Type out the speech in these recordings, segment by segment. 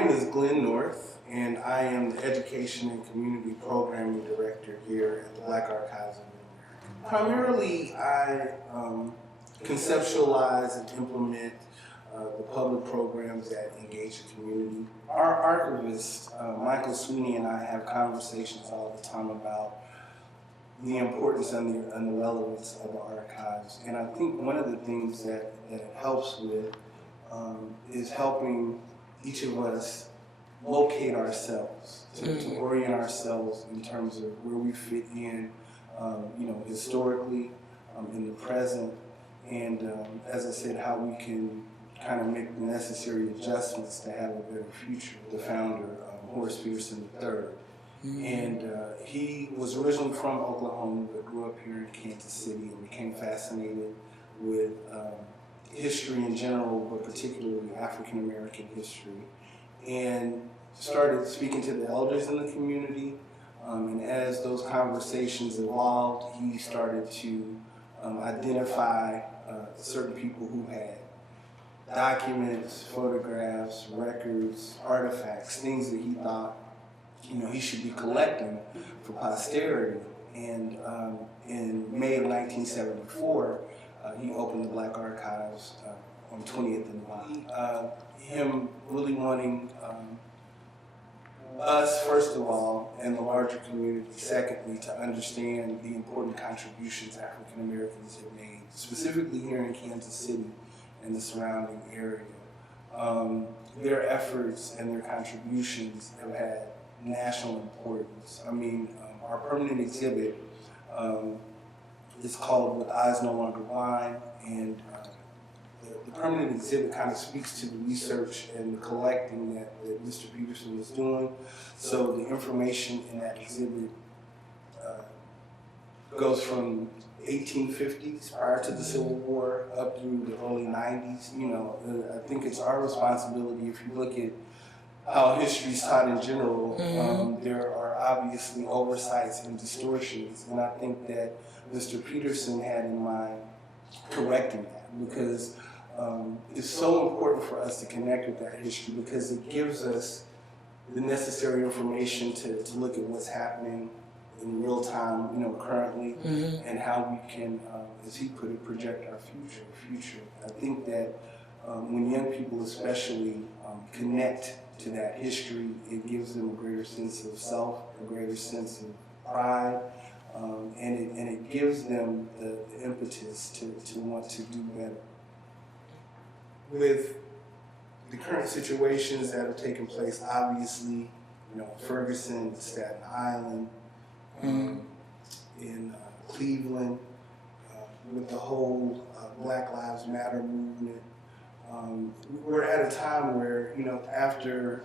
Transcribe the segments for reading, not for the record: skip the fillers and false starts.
name is Glenn North, and I am the Education and Community Programming Director here at the Black Archives of America. Primarily, I conceptualize and implement the public programs that engage the community. Our archivist, Michael Sweeney, and I have conversations all the time about the importance and the relevance of the archives. And I think one of the things that it helps with is helping each of us locate ourselves, to orient ourselves in terms of where we fit in, historically, in the present, and as I said, how we can kind of make the necessary adjustments to have a better future. The founder, Horace Peterson III, and he was originally from Oklahoma, but grew up here in Kansas City and became fascinated with history in general, but particularly African American history, and started speaking to the elders in the community. And as those conversations evolved, he started to identify certain people who had documents, photographs, records, artifacts, things that he thought he should be collecting for posterity. And in May of 1974, he opened the Black Archives on 20th and Vine. Him really wanting us, first of all, and the larger community, secondly, to understand the important contributions African Americans have made, specifically here in Kansas City and the surrounding area. Their efforts and their contributions have had national importance. I mean, our permanent exhibit is called With Eyes No Longer Blind, and the permanent exhibit kind of speaks to the research and the collecting that Mr. Peterson was doing. So the information in that exhibit goes from 1850s, prior to the Civil War, up through the early 90s. I think it's our responsibility, if you look at how history is taught in general, there are obviously oversights and distortions, and I think that Mr. Peterson had in mind correcting that, because it's so important for us to connect with that history, because it gives us the necessary information to look at what's happening in real time, currently, and how we can, as he put it, project our future. I think that when young people especially connect to that history, it gives them a greater sense of self, a greater sense of pride, and it gives them the impetus to want to do better. With the current situations that have taken place, obviously, Ferguson, Staten Island, in Cleveland, with the whole Black Lives Matter movement, we're at a time where, after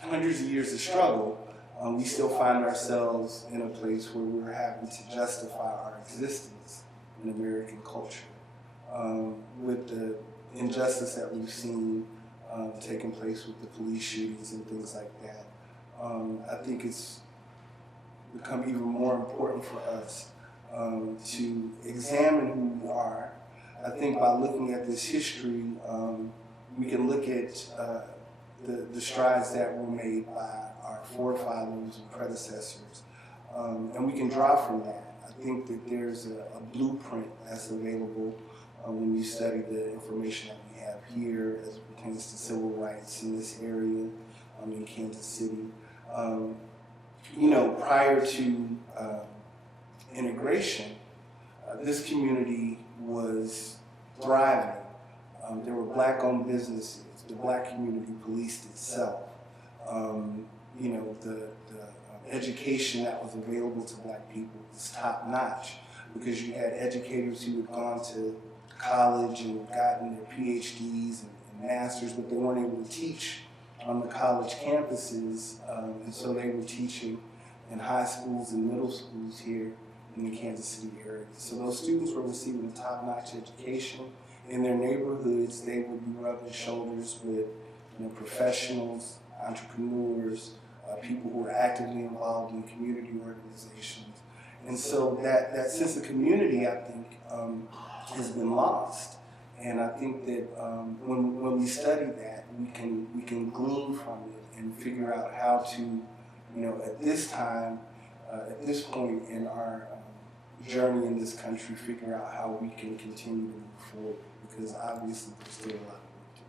hundreds of years of struggle, we still find ourselves in a place where we're having to justify our existence in American culture. With the injustice that we've seen taking place with the police shootings and things like that, I think it's become even more important for us to examine who we are. I think by looking at this history, we can look at the strides that were made by our forefathers and predecessors, and we can draw from that. I think that there's a blueprint that's available when you study the information that we have here as it pertains to civil rights in this area, in Kansas City. Prior to integration, this community was thriving. There were Black-owned businesses. The Black community policed itself. The education that was available to Black people was top-notch, because you had educators who had gone to college and gotten their PhDs and masters, but they weren't able to teach on the college campuses, and so they were teaching in high schools and middle schools here in the Kansas City area. So those students were receiving a top-notch education. In their neighborhoods, they would be rubbing shoulders with professionals, entrepreneurs, people who are actively involved in community organizations. And so that sense of community, I think, has been lost. And I think that when we study that, we can glean from it and figure out how to, at this time, at this point in our journey in this country, figure out how we can continue to move forward, because obviously there's still a lot of work to do.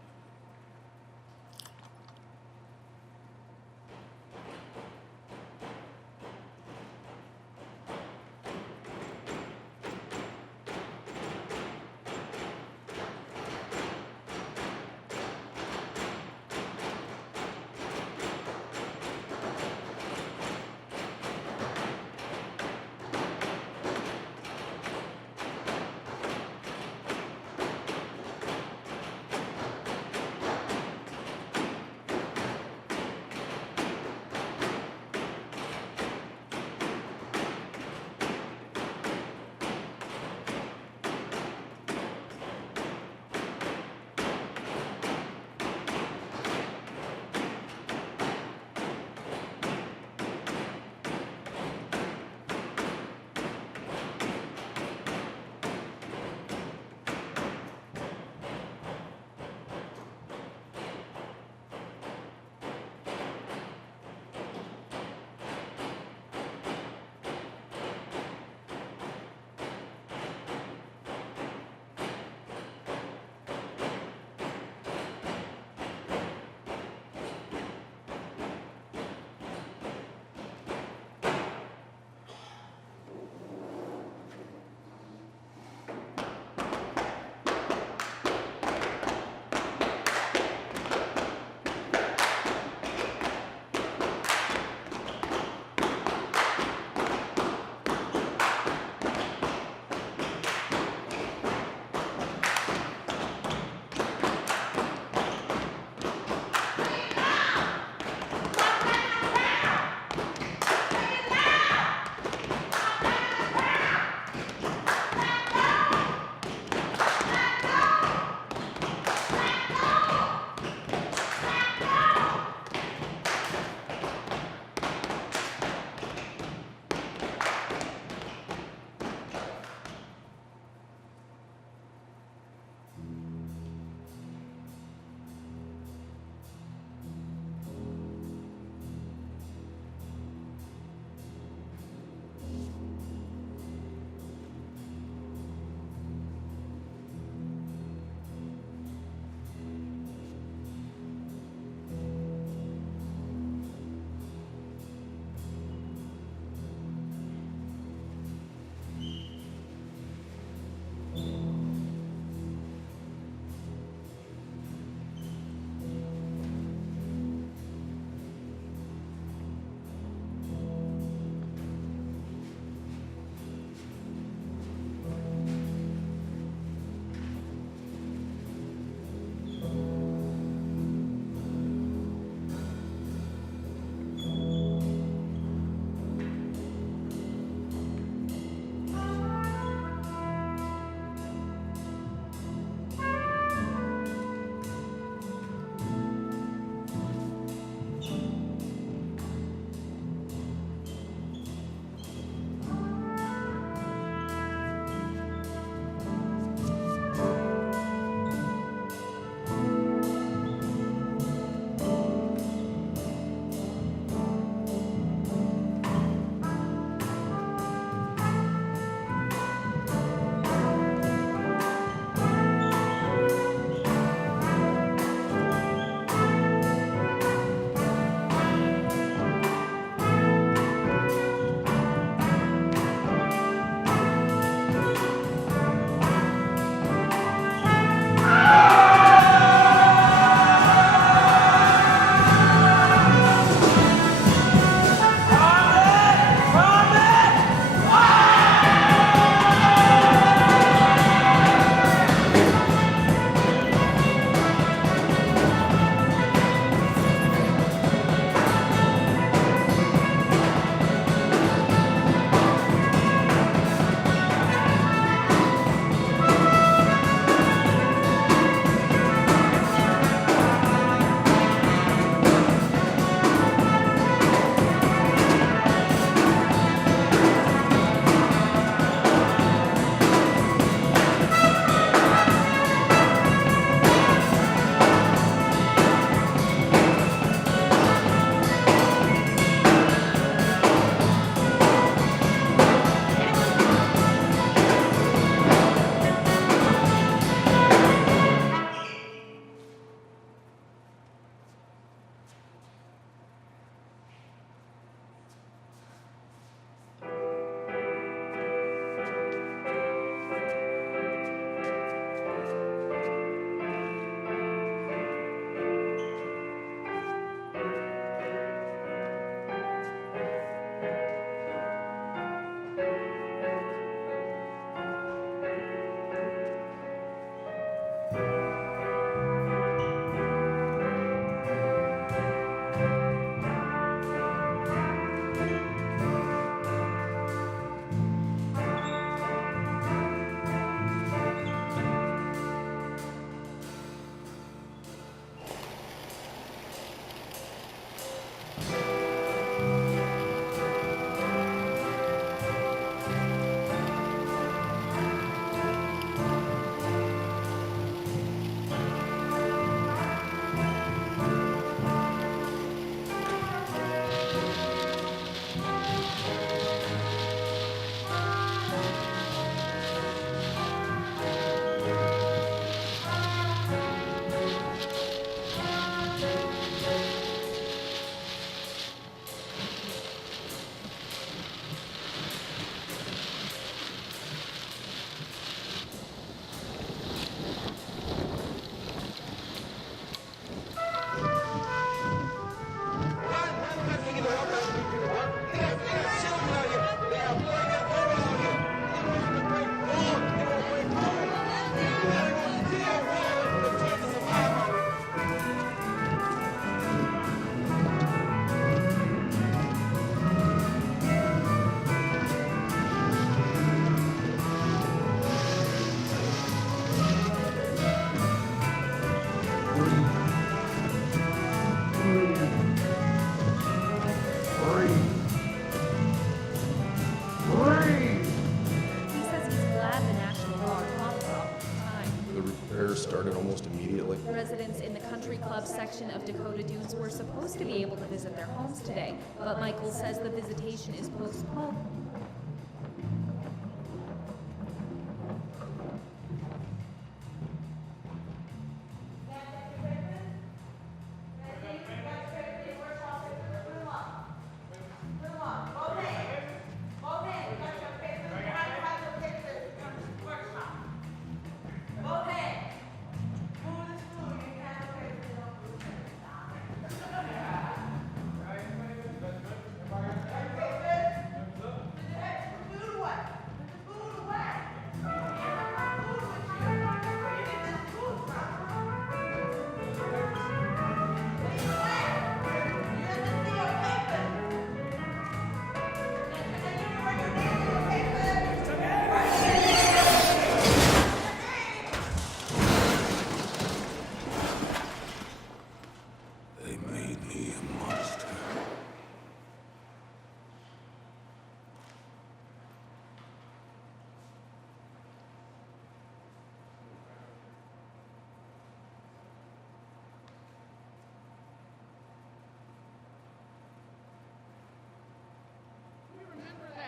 residents in the country club section of Dakota Dunes were supposed to be able to visit their homes today, but Michael says the visitation is postponed.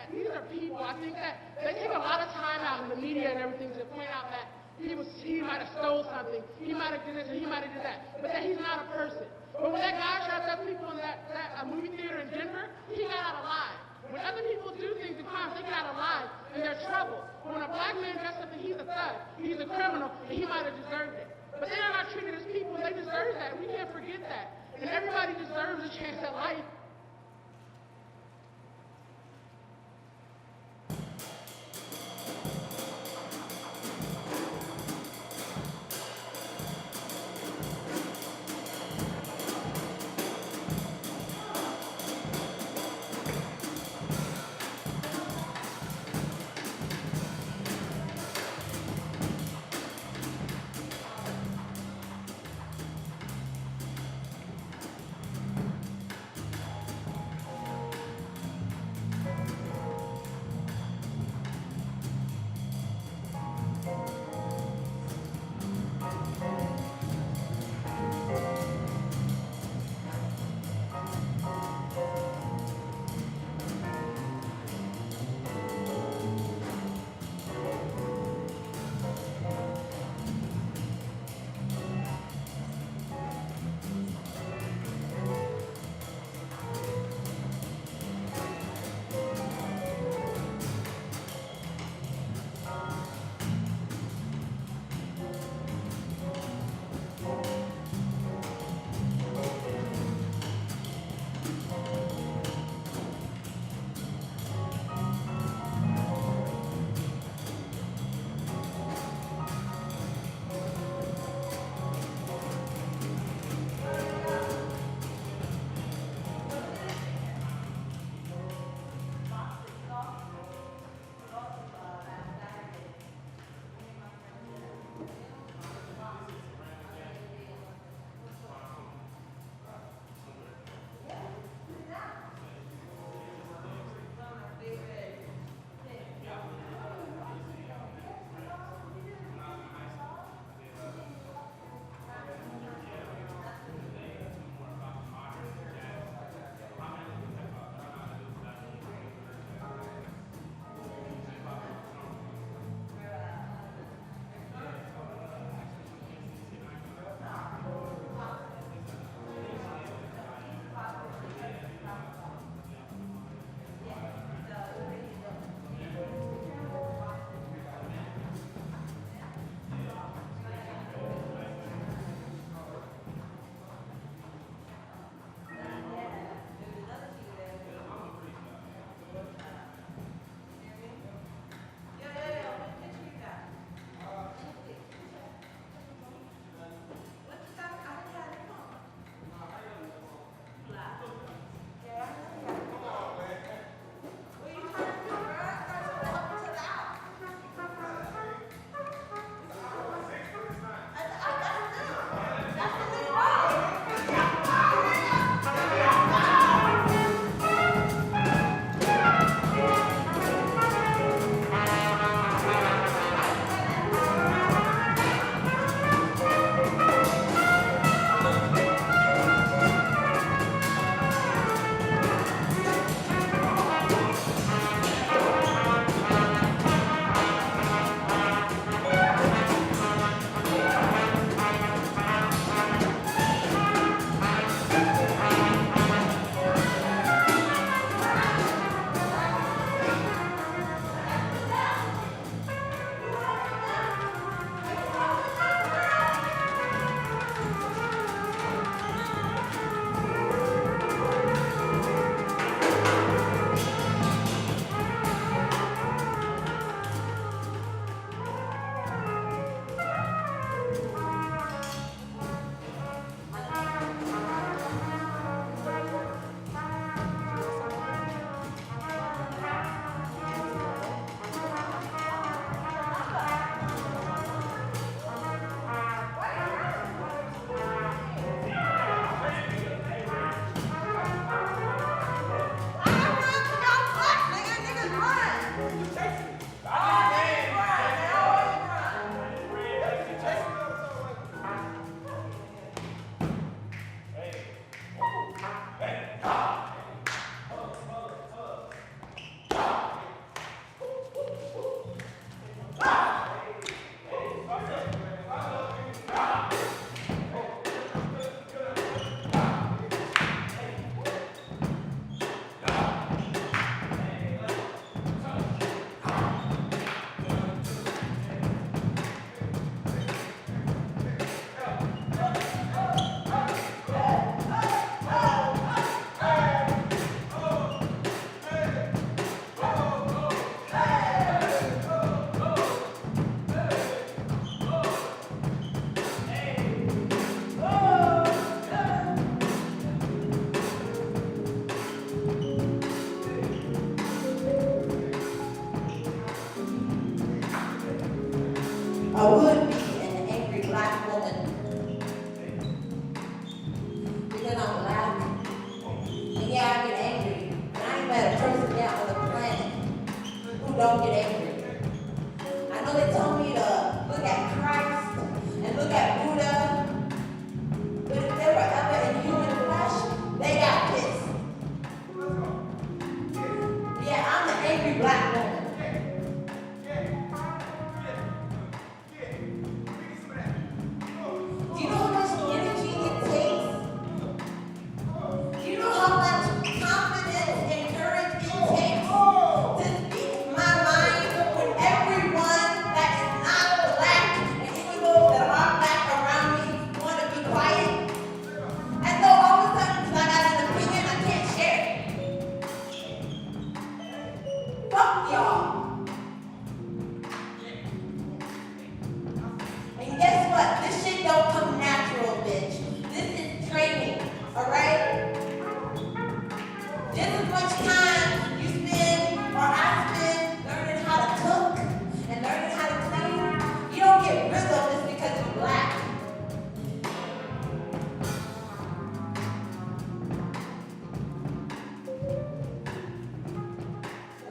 These are people, I think that they take a lot of time out in the media and everything to point out that he might have stole something, he might have did this, and he might have did that, but that he's not a person. But when that guy shot up people in that movie theater in Denver, he got out alive. When other people do things and crimes, they get out alive and they're trouble. But when a black man does something, he's a thug, he's a criminal, and he might have deserved it. But they're not treated as people, and they deserve that, and we can't forget that. And everybody deserves a chance at life.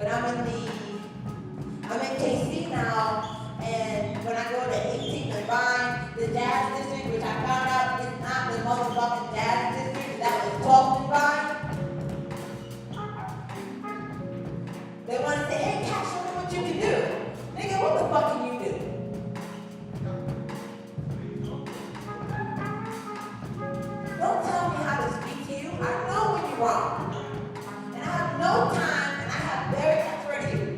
but I'm in KC now, and when I go to 18th and Vine, the jazz district, which I found out is not the motherfucking jazz district, that was Talking Vine. They want to say, hey, Cash, show me what you can do. Nigga, what the fuck can you do? Don't tell me how to speak to you. I know when you're wrong. And I have no time, and I have very, that's for you.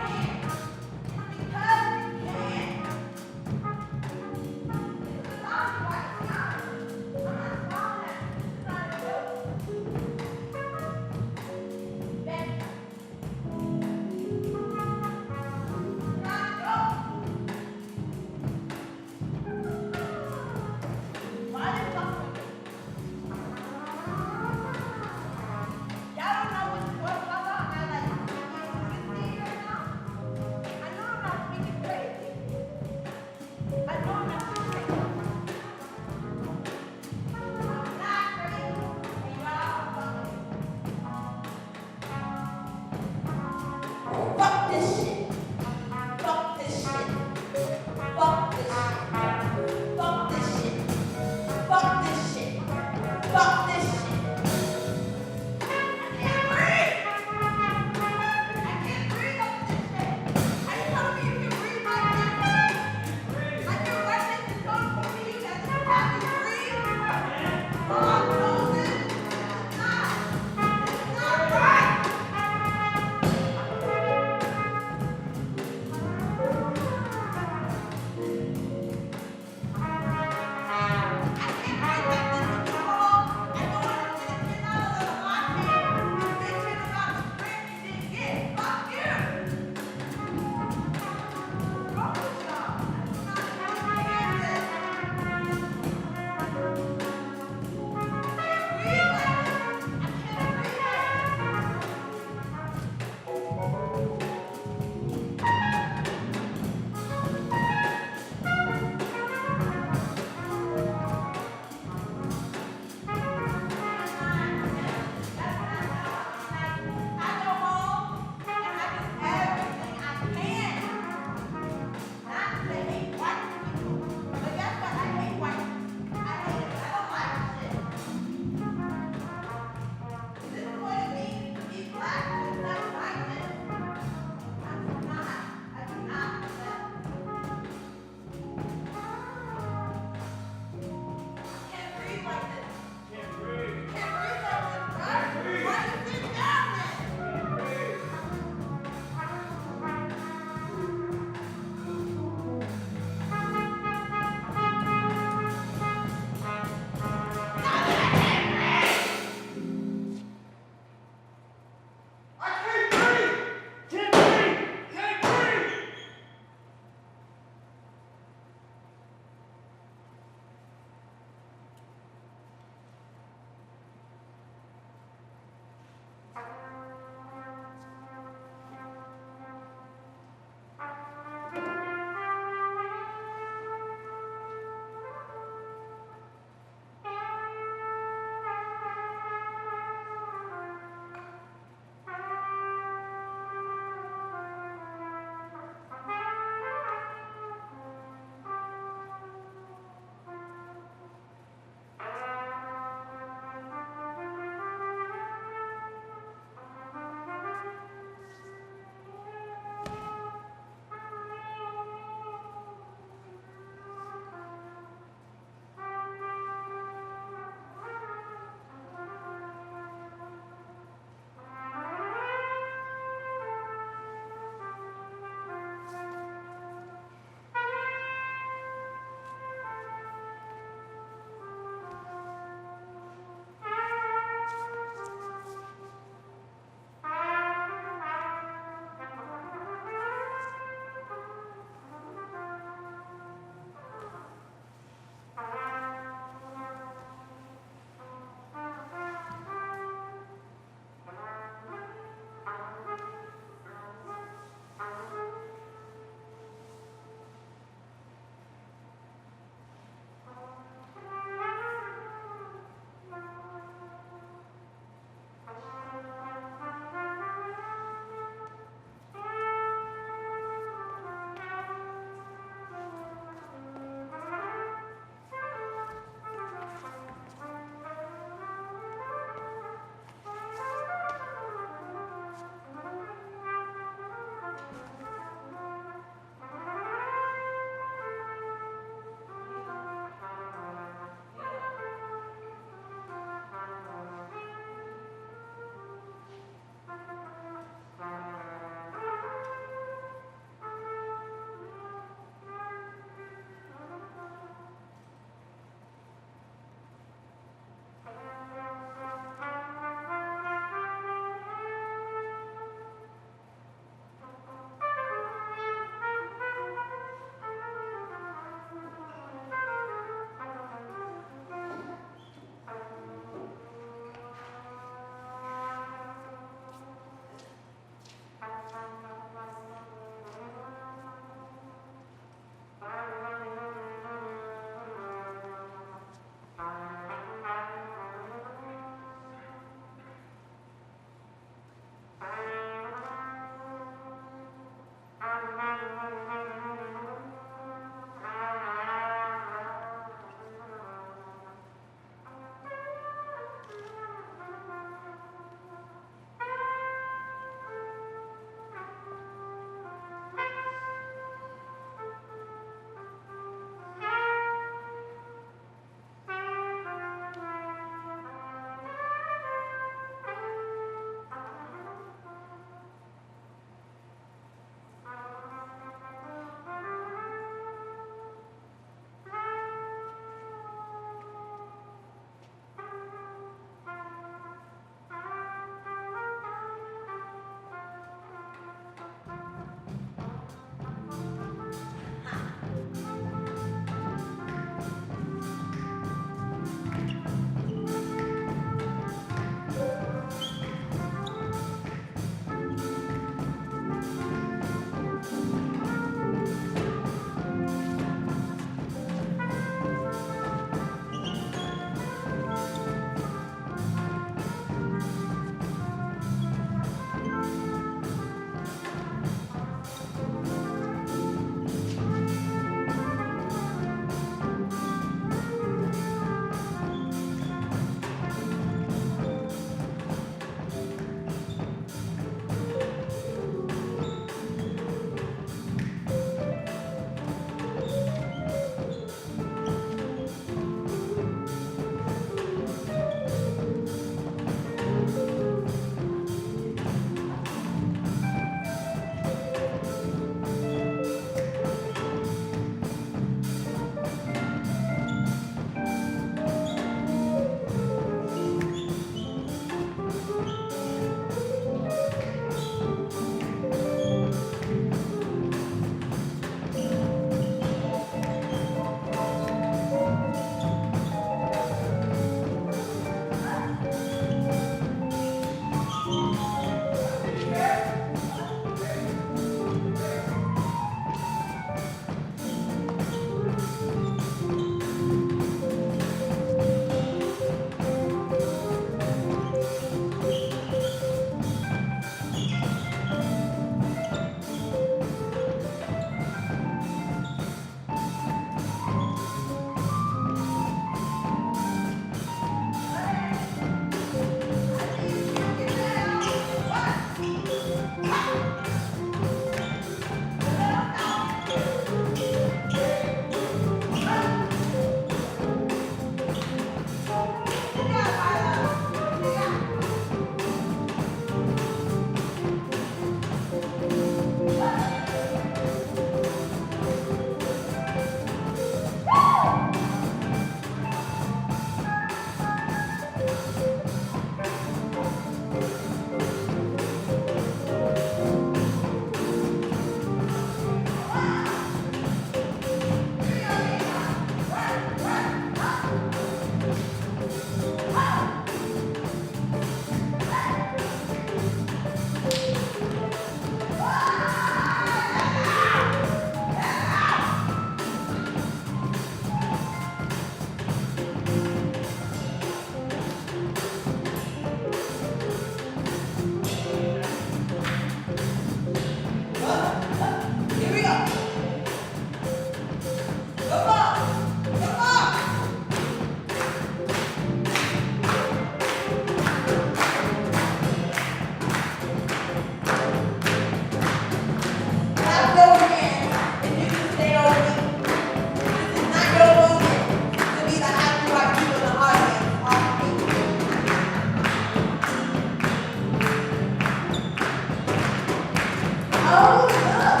Oh, look.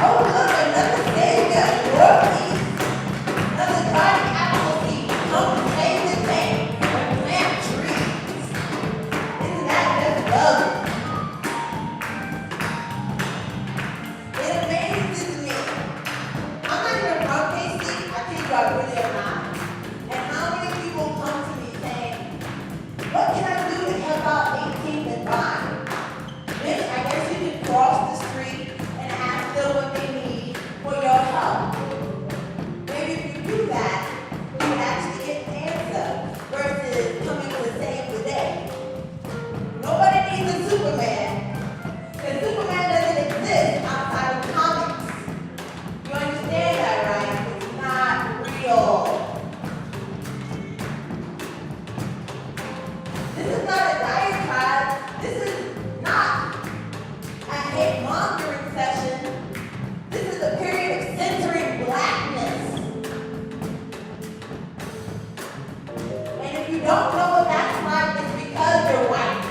Oh, look, another savior. Your peace. Another guiding advocacy. Come to save the day and plant trees. Isn't that just lovely? It amazes me. I'm not even from KC. I think you are really am not. And how many people come to me saying, what can I do to help out 18th and Vine? Then I guess you can cross the street and ask them what they need for your help. Maybe if you do that, you would actually get an answer versus coming to save the day. Nobody needs a Superman, because Superman doesn't exist outside of comics. You understand that, right? It's not real. This is not a diatribe. This is not a hate-mongering session. This is a period of centering blackness. And if you don't know what that's like, it's because you're white.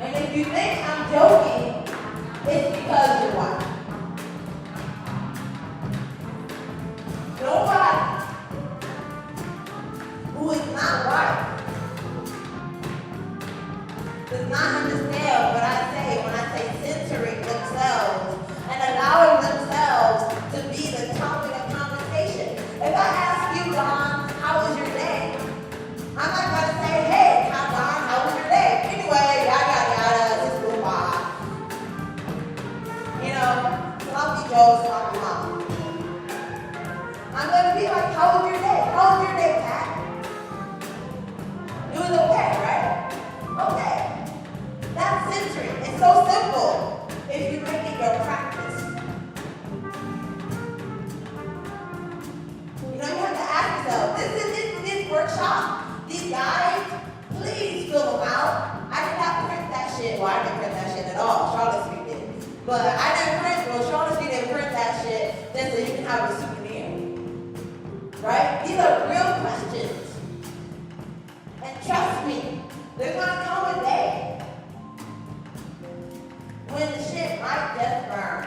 And if you think I'm joking, it's because you're white. Nobody who is not white does not understand what I say when I say centering themselves and allowing themselves to be the topic of conversation. If I ask you, Don, how was your day? I'm not going to say, hey, Don, how was your day? Anyway, yada, just go by. You know, sloppy Joe, sloppy mom. I'm going to be like, how was your day? How was your day, Pat? It was okay, right? Okay. That's centering. It's so simple if you make it your practice. You know, you have to ask yourself, this workshop, these guys, please fill them out. I did not print that shit. Well, I didn't print that shit at all. Charlotte Street did. But I didn't print, Charlotte Street didn't print that shit just so you can have a souvenir. Right? These are real questions. And trust me, there's gonna come a day when the shit might just burn.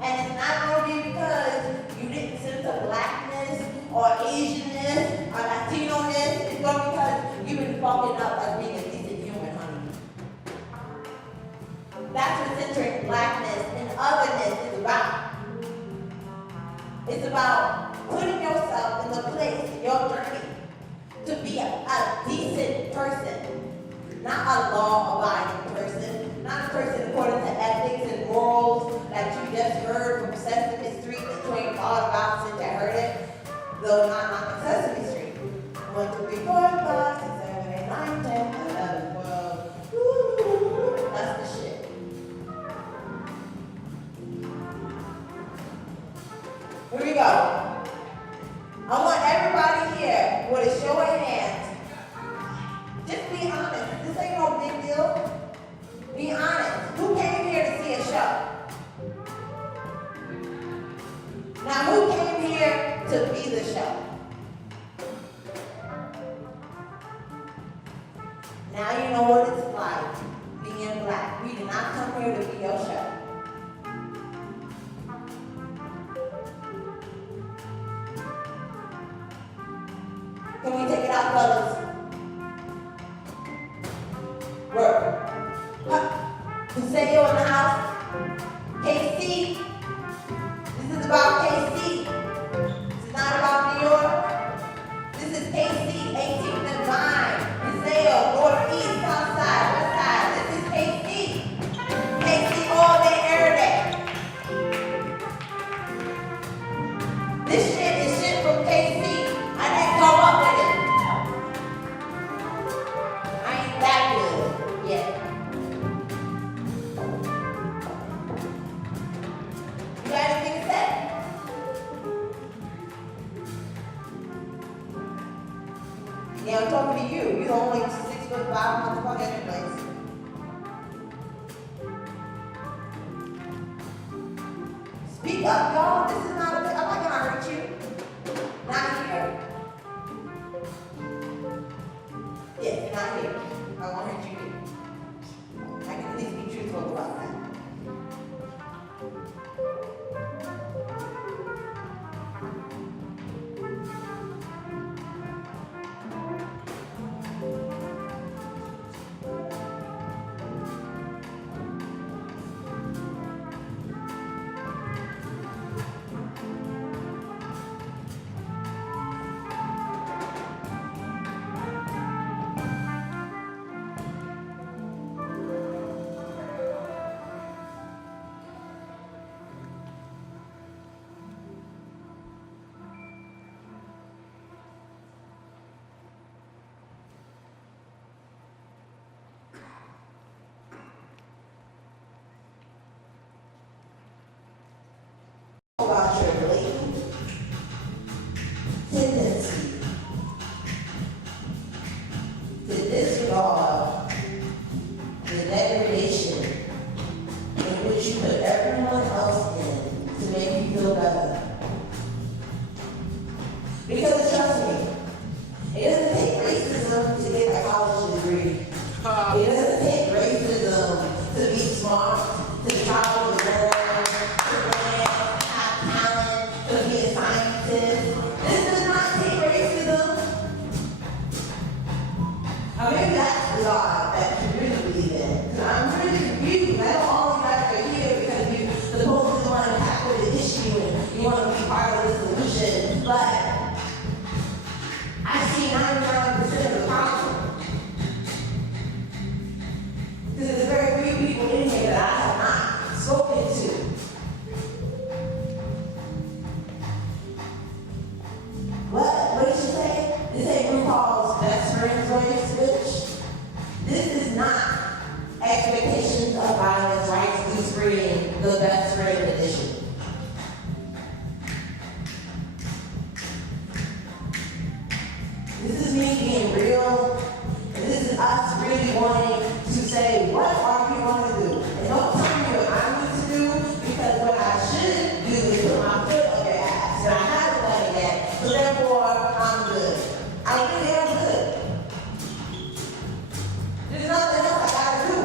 And it's not gonna be because you didn't sense a blackness or Asianness or Latino-ness. It's gonna be because you've been fucking up as being a decent human, honey. That's what centering blackness and otherness is about. It's about putting yourself in the place in your journey to be a decent person, not a law-abiding person, not a person according to ethics and morals that you just heard from Sesame Street that you ain't thought about since you heard it, though not on Sesame Street. 1, 2, 3, 4, 5, 6, 7, 8, 9, 10, 11, 12. Woo, that's the shit. Here we go. I want everybody here with a show of hands. Just be honest. This ain't no big deal. Be honest. Who came here to see a show? Now, who came here to be the show? Now you know what it's like being black. We did not come here to be your show. Can we take it out, fellas? Work. Kuseo in the house. KC. This is about KC. This is not about New York. This is KC, 18th and Vine. Kuseo, Northeast, Southside, Westside. This is KC. KC all day, every day. This shit is shit from KC. I didn't come up with it. I ain't that good yet. You got anything to say? Yeah, I'm talking to you. You're only 6'5" motherfucker anyways. Speak up, y'all. This is not a bit. I'm not gonna hurt you. Not here. Yes, not here. I won't hurt you here. maybe that's the God that you really believe in. Because I'm really confused. I know all you guys are here because you supposedly want to tackle the issue and you want to be part of the solution. But I see 99% of the problem. Because there's very few people in here that I have not spoken to. What did you say? You say RuPaul's best friend's race, bitch? This is not expectations of violence, rights, loose freeing, the best friend edition. This is me being real, and this is us really wanting to say, what are we going to do? And don't tell me what I need to do, because what I should do is put my foot up your ass, and I haven't done it yet, so therefore I'm good. I really am good. There's nothing else I gotta do.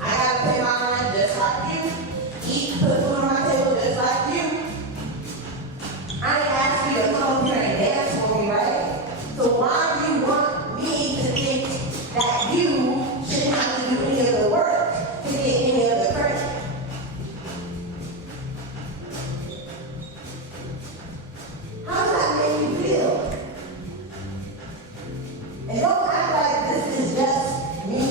I gotta pay my rent just like you, eat, put food on my table just like you. I ain't asked you to come up here and dance for me, right? So why do you want me to think that you shouldn't have to do any of the work to get any of the credit? How does that make you feel? And don't act like this is just me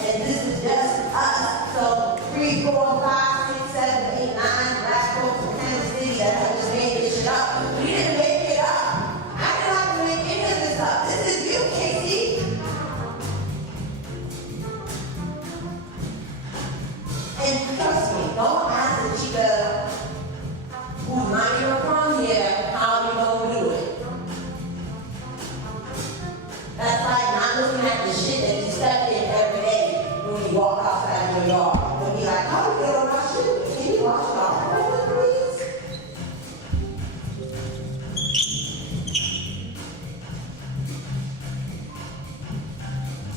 and this is just us. So 3, 4, 5, 6, 7, 8, 9 black folks from Kansas City that have just made this shit up. We didn't make it up. I didn't have to make any of this up. This is you, Casey. And trust me, don't ask the chica who's not even from here how you gonna do it. That's like not looking at the shit that you step in every day when you walk outside your yard. And be like, how do you feel on my shit? Can you wash it off? Please?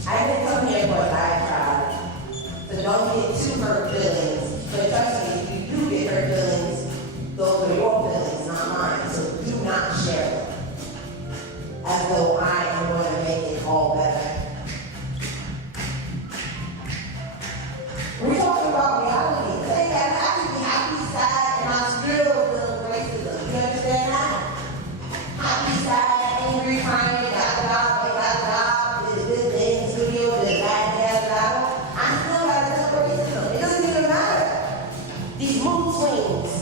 I didn't come here for a diatribe, so don't get too hurt feelings. But trust me, if you do get hurt feelings, those are your feelings, not mine. So do not share them. As though I am going to make it all better. We're talking about reality. Saying that I can be happy, sad, and I still feel racism. You understand that? Happy, sad, angry, crying, got this day in the studio, this bad day, I still got to feel racism. It doesn't even matter. These mood swings.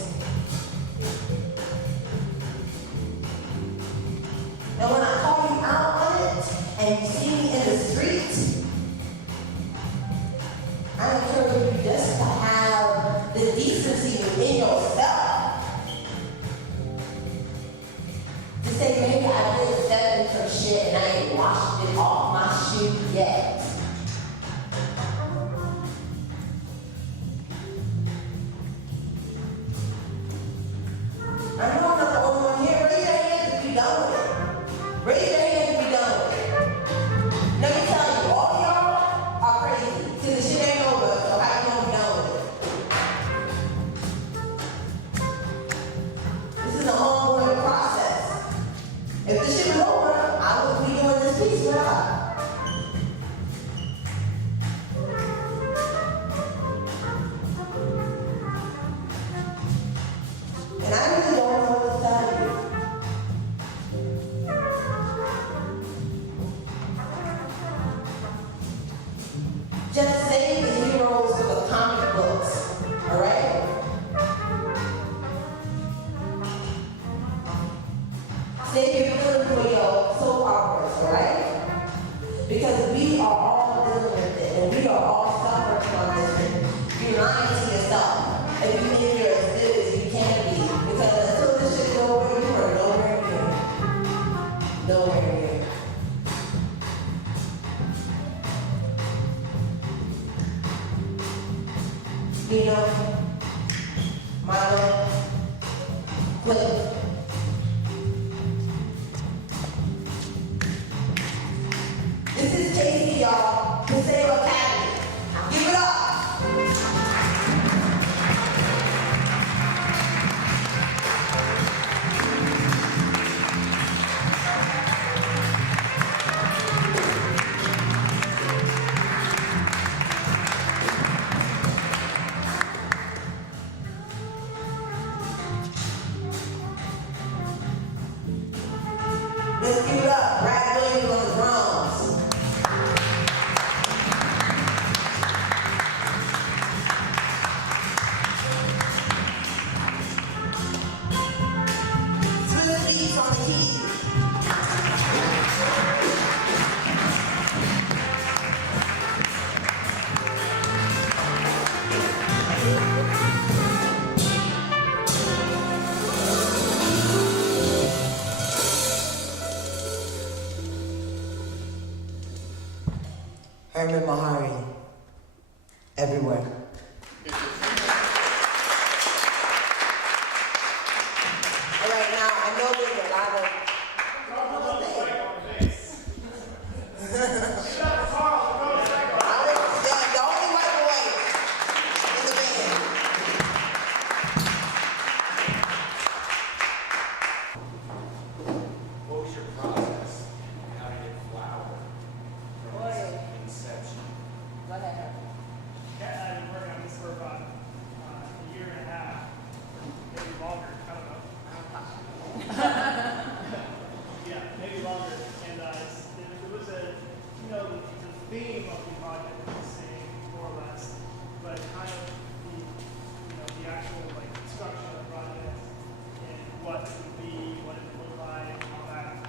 And when I call you out on it, and you see me in the street, I encourage you just to have the decency within yourself. To say, maybe I did step in some shit and I ain't washed it off my shoe yet. I know I'm not the only one here. Raise your hands if you're done with it. Raise your hands if you're done with it. Let me tell you, all y'all are crazy. Till the shit ain't over, so how you gonna be done with it? This is an ongoing process. If the shit was over, I wouldn't be doing this piece for y'all. And I really don't know what to tell you. Just save the heroes of the comic books, alright? Save your feelings for your soap operas, alright? Because we are all dealing with it, and we are all suffering from this. You're lying to yourself, and you think you're as good as you can be. Because until this shit is over, you are nowhere near. Nowhere near. Nino, Milo, Cliff. This is Casey, y'all. To save Academy. Give it up. Herman Mahari, everywhere. All right, now I know there's a lot of. The only white boy in the band. What was your process? How did it flower from its inception? Go ahead. Yeah, I've been working on this for about a year and a half, maybe longer. I don't know. Yeah, maybe longer. And it was the theme of the project was the same, more or less, but kind of the actual structure of the project and what it would be, what it would look like, how that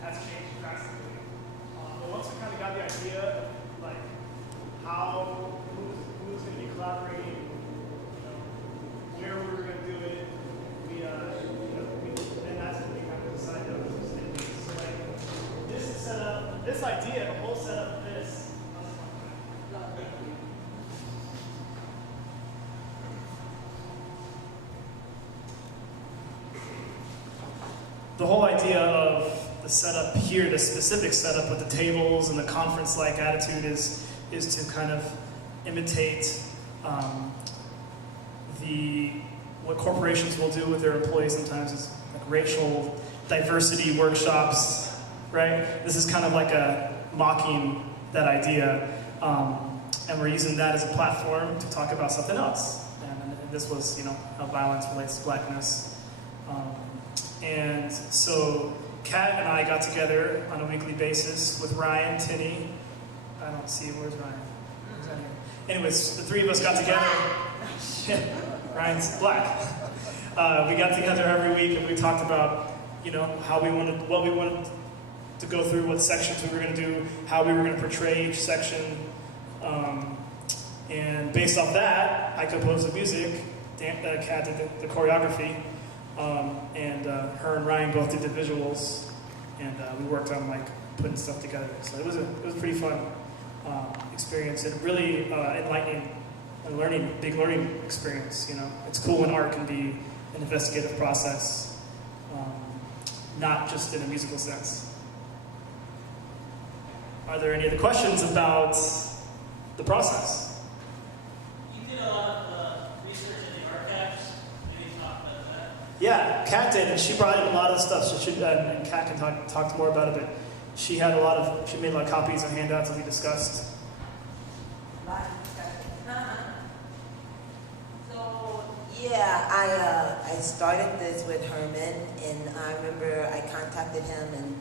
has changed drastically. But once we kind of got the idea of who's going to be collaborating, where we were going to do it, and that's when we kind of decided that was just it. So this setup, this idea, the whole setup of this. The whole idea of the setup here, the specific setup with the tables and the conference-like attitude is to kind of imitate what corporations will do with their employees sometimes is like racial diversity workshops, right? This is kind of like a mocking that idea, and we're using that as a platform to talk about something else. And this was, how violence relates to blackness. And so Kat and I got together on a weekly basis with Ryan, Tinney. I don't see, where's Ryan? Where's that here? Anyways, the three of us got together. Ryan's black. We got together every week and we talked about, what we wanted to go through, what sections we were going to do, how we were going to portray each section. And based off that, I composed the music. Kat did the choreography. And her and Ryan both did the visuals, and we worked on putting stuff together. So it was a pretty fun experience and really enlightening and big learning experience. It's cool when art can be an investigative process, not just in a musical sense. Are there any other questions about the process? You did a lot of research in the archives. Maybe talk about that. Yeah, Kat did, and she brought in a lot of the stuff. And Kat can talk more about it, but she made a lot of copies and handouts that we discussed. So yeah, I started this with Herman, and I remember I contacted him in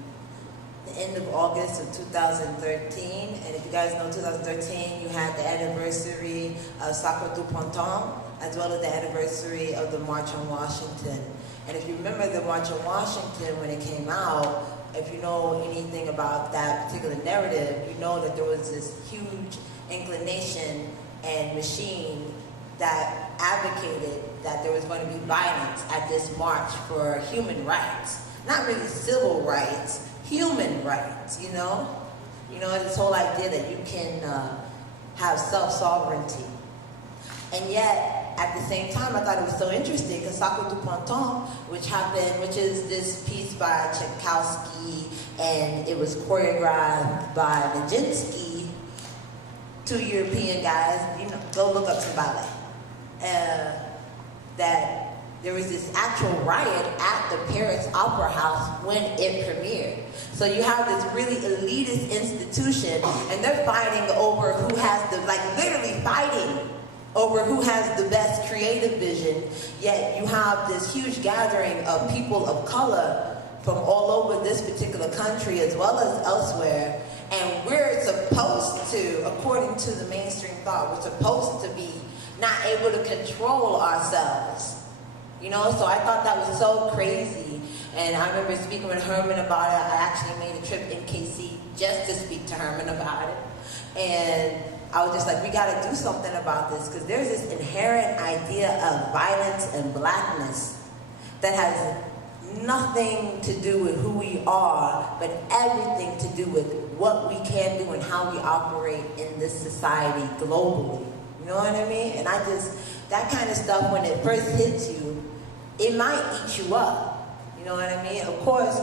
the end of August of 2013. And if you guys know 2013, you had the anniversary of Sacre du Printemps, as well as the anniversary of the March on Washington. And if you remember the March on Washington when it came out, if you know anything about that particular narrative, you know that there was this huge inclination and machine that advocated that there was going to be violence at this march for human rights. Not really civil rights, human rights, this whole idea that you can have self-sovereignty. And yet, at the same time, I thought it was so interesting because Sacre du Printemps, which is this piece by Tchaikovsky, and it was choreographed by Nijinsky, two European guys, go look up some ballet. That there was this actual riot at the Paris Opera House when it premiered. So you have this really elitist institution, and they're fighting over who has literally fighting over who has the best creative vision, yet you have this huge gathering of people of color from all over this particular country as well as elsewhere, and we're supposed to, according to the mainstream thought, we're supposed to be not able to control ourselves. So I thought that was so crazy, and I remember speaking with Herman about it. I actually made a trip in KC just to speak to Herman about it, and I was just like, we gotta do something about this, because there's this inherent idea of violence and blackness that has nothing to do with who we are, but everything to do with what we can do and how we operate in this society globally. You know what I mean? And that kind of stuff, when it first hits you, it might eat you up. You know what I mean? Of course,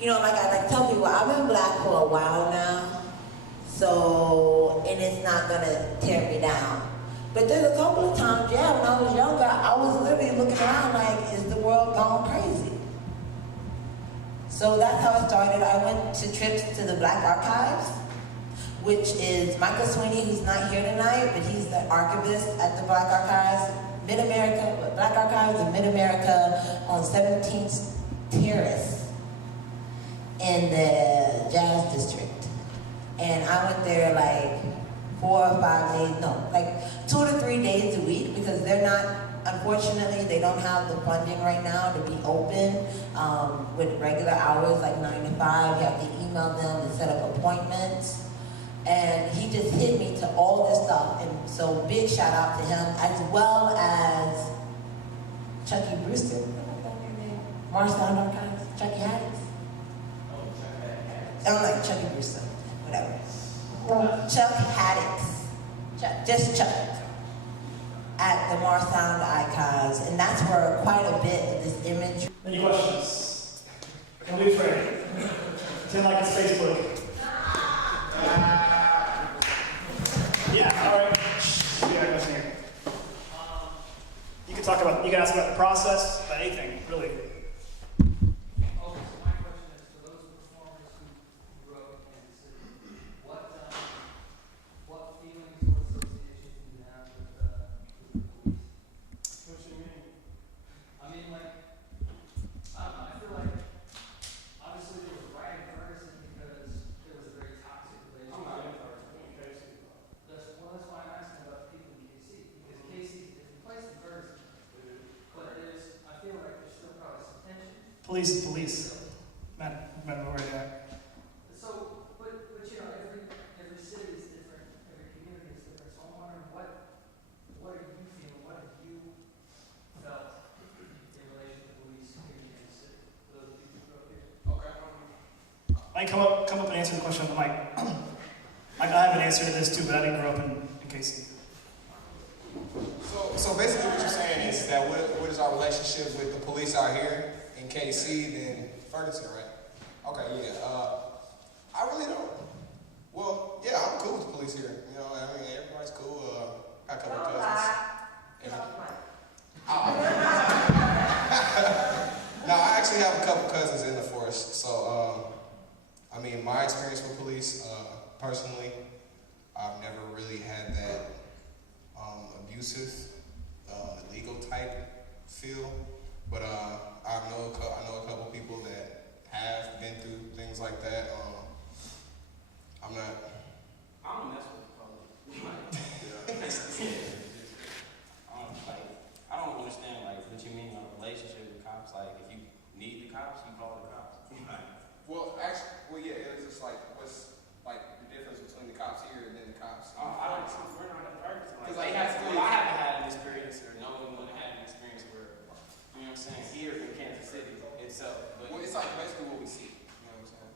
you know, like I tell people, I've been black for a while now, so, and it's not gonna tear me down. But there's a couple of times, yeah, when I was younger, I was literally looking around like, is the world gone crazy? So that's how it started. I went to trips to the Black Archives, which is Michael Sweeney, who's not here tonight, but he's the archivist at the Black Archives, Mid-America, Black Archives of Mid-America on 17th Terrace in the Jazz District. And I went there like 4 or 5 days, no, like 2 to 3 days a week, because they're not, unfortunately, they don't have the funding right now to be open with regular hours like 9 to 5. You have to email them and set up appointments. And he just hit me to all this stuff. And so big shout out to him, as well as Chucky Brewster. Marstown Archives, Chucky Haddix. I'm like Chucky Brewster, whatever. Chuck Haddix, just Chuck, at the Marstown Archives. And that's where quite a bit of this image. Any questions? Don't be afraid. Pretend like it's Facebook. Yeah, all right. Yeah, listen here. You can ask about the process, about anything, really. Okay, so my question is, for those performers who grew up in Kansas City, what feelings or associations do you have with the police? What do you mean? I mean, like, I don't know, I feel like, obviously there was rioting in Ferguson because there was a very toxic relationship. I'm not in Ferguson. That's why I'm asking about the people in KC, because KC is a different place than Ferguson. But I feel like there's still probably some tension. Police. Man, where they at. So, but you know, every city is different, every community is different. So I'm wondering, what are you feeling? What have you felt in relation to police here in Kansas City? For those people who grew up here. Okay. Mike, come up and answer the question on the mic. I have an answer to this too, but I didn't grow up in KC. So basically what you're saying is that what is our relationship with the police out here in KC than Ferguson, right? Okay, yeah. I really don't. Well, yeah, I'm cool with the police here. You know, I mean, everybody's cool. Got a couple of cousins. No, I actually have a couple cousins in the force. So, I mean, my experience with police, personally, I've never really had that abusive, illegal type feel, but I know a couple people that have been through things like that. I'm not. I'm gonna mess with the police. I don't understand what you mean on a relationship with cops. Like, if you need the cops, you call the cops. Well, actually, yeah, it was just like, what's like the difference between the cops here and then the cops? I don't know. We're not in Ferguson. I haven't had an experience, or no one had an experience where, you know what I'm saying, here in Kansas City itself. But Well, it's like basically what we see. You know what I'm saying?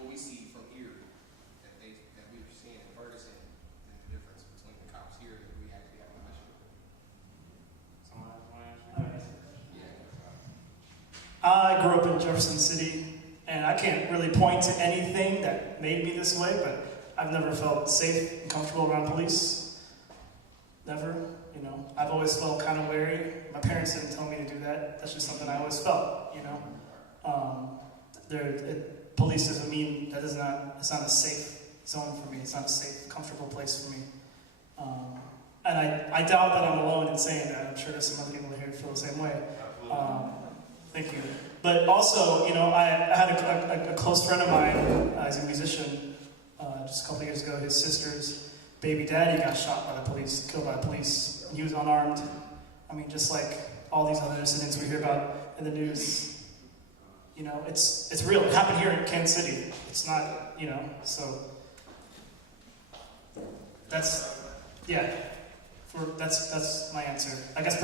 What we see from here that we were seeing in Ferguson, and the difference between the cops here that we actually have in Nashville. someone else want to answer? Yeah. I grew up in Jefferson City, and I can't really point to anything that made me this way, but I've never felt safe and comfortable around police. Never, you know. I've always felt kind of wary. My parents didn't tell me to do that. That's just something I always felt, you know. Police doesn't mean it's not a safe zone for me. It's not a safe, comfortable place for me. And I doubt that I'm alone in saying that. I'm sure there's some other people here who feel the same way. Thank you. But also, you know, I had a close friend of mine, he's a musician, just a couple of years ago. His sister's baby daddy got shot by the police, killed by the police, and he was unarmed. I mean, just like all these other incidents we hear about in the news. You know, it's real. It happened here in Kansas City. It's not, you know, so that's my answer. I guess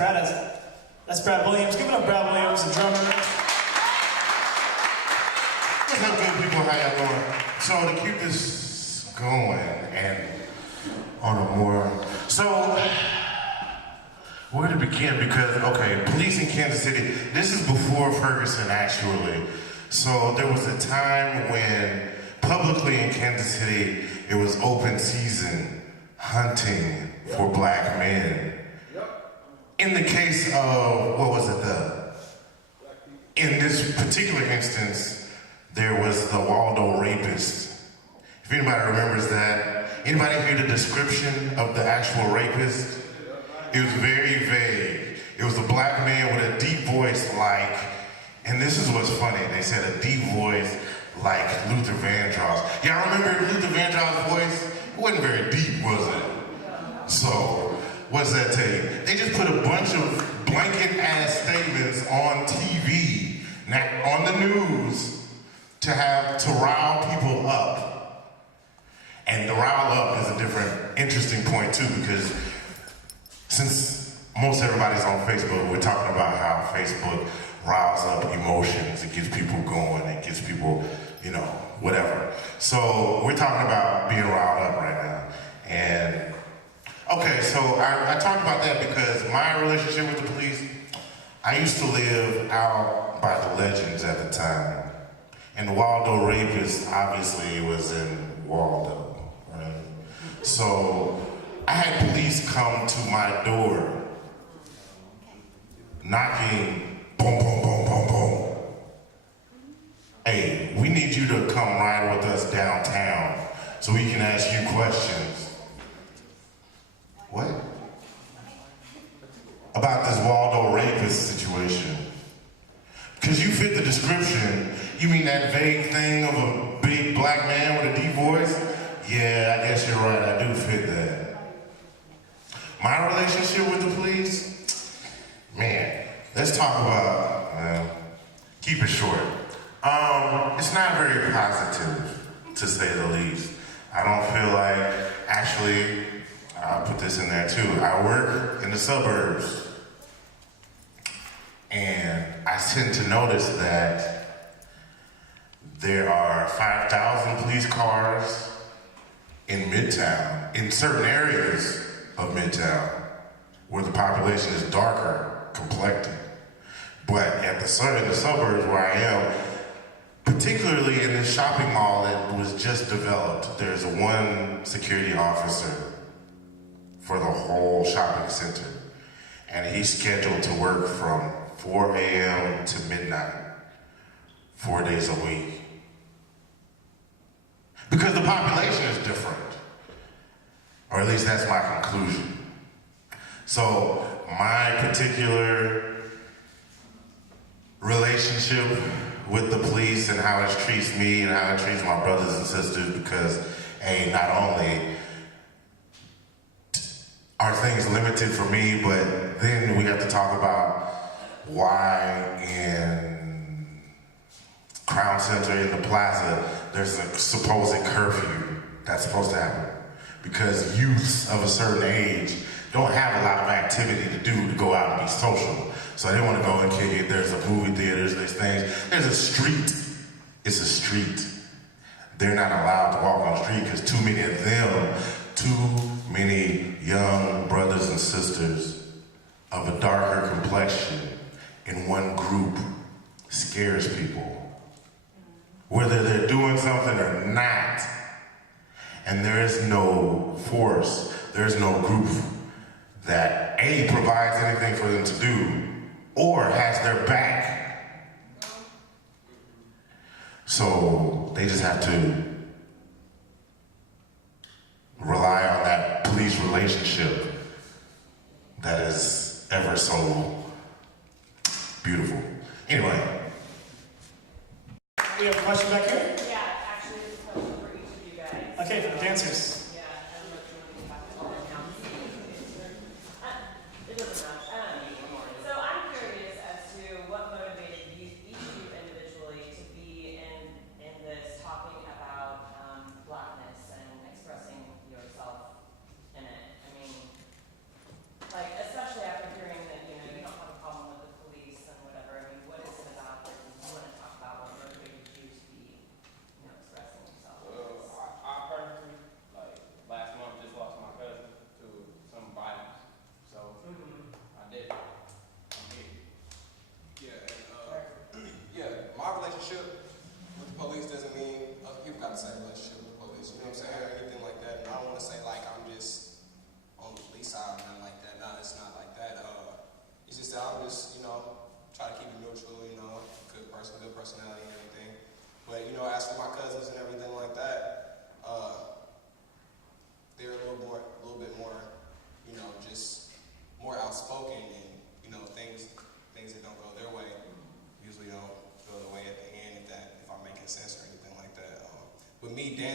that's Brad Williams. Give it up, Brad Williams, the drummer. What's up, good people? How y'all doing? So to keep this going and on a more, so where to begin? Because, okay, police in Kansas City, this is before Ferguson actually. So there was a time when publicly in Kansas City, it was open season hunting for black men. In the case of, what was it, in this particular instance, there was the Waldo rapist. If anybody remembers that, anybody hear the description of the actual rapist? It was very vague. It was a black man with a deep voice like, and this is what's funny, they said a deep voice like Luther Vandross. Y'all remember Luther Vandross' voice? It wasn't very deep, was it? So, what's that tell you? They just put a bunch of blanket-ass statements on TV, on the news, to rile people up. And the rile up is a different, interesting point too, because since most everybody's on Facebook, we're talking about how Facebook riles up emotions, it gets people going, it gets people, whatever. So we're talking about being riled up right now. And okay, so I talked about that because my relationship with the police, I used to live out by the Legends at the time. And the Waldo rapist obviously was in Waldo, right? So I had police come to my door, knocking, boom, boom, boom, boom, boom. Hey, we need you to come ride with us downtown so we can ask you questions. What? About this Waldo rapist situation. Because you fit the description. You mean that vague thing of a big black man with a deep voice? Yeah, I guess you're right, I do fit that. My relationship with the police? Man, let's talk about, keep it short. It's not very positive, to say the least. I don't feel like, actually, I'll put this in there too. I work in the suburbs. And I tend to notice that there are 5,000 police cars in Midtown, in certain areas of Midtown, where the population is darker complected. But in the suburbs where I am, particularly in this shopping mall that was just developed, there's one security officer for the whole shopping center. And he's scheduled to work from 4 a.m. to midnight, 4 days a week. Because the population is different. Or at least that's my conclusion. So my particular relationship with the police and how it treats me and how it treats my brothers and sisters, because not only are things limited for me, but then we have to talk about why in Crown Center in the plaza there's a supposed curfew that's supposed to happen. Because youths of a certain age don't have a lot of activity to do to go out and be social. So they want to go and kick it. There's a movie theaters, there's things. There's a street. It's a street. They're not allowed to walk on the street because too many of them, too many young brothers and sisters of a darker complexion in one group scares people. Whether they're doing something or not. And there is no force, there's no group that A, provides anything for them to do, or has their back. So they just have to rely on that police relationship that is ever so beautiful. Anyway. We have a question back here? Yeah, actually, it's a question for each of you guys. Okay, for the dancers. Yeah, I don't know if you want to talk about it now. It doesn't matter. So I'm curious as to what motivated each of you individually to be in this, talking about blackness and expressing yourself in it. I mean, like, especially after hearing that, you don't have a problem with the police and whatever. I mean, what is it about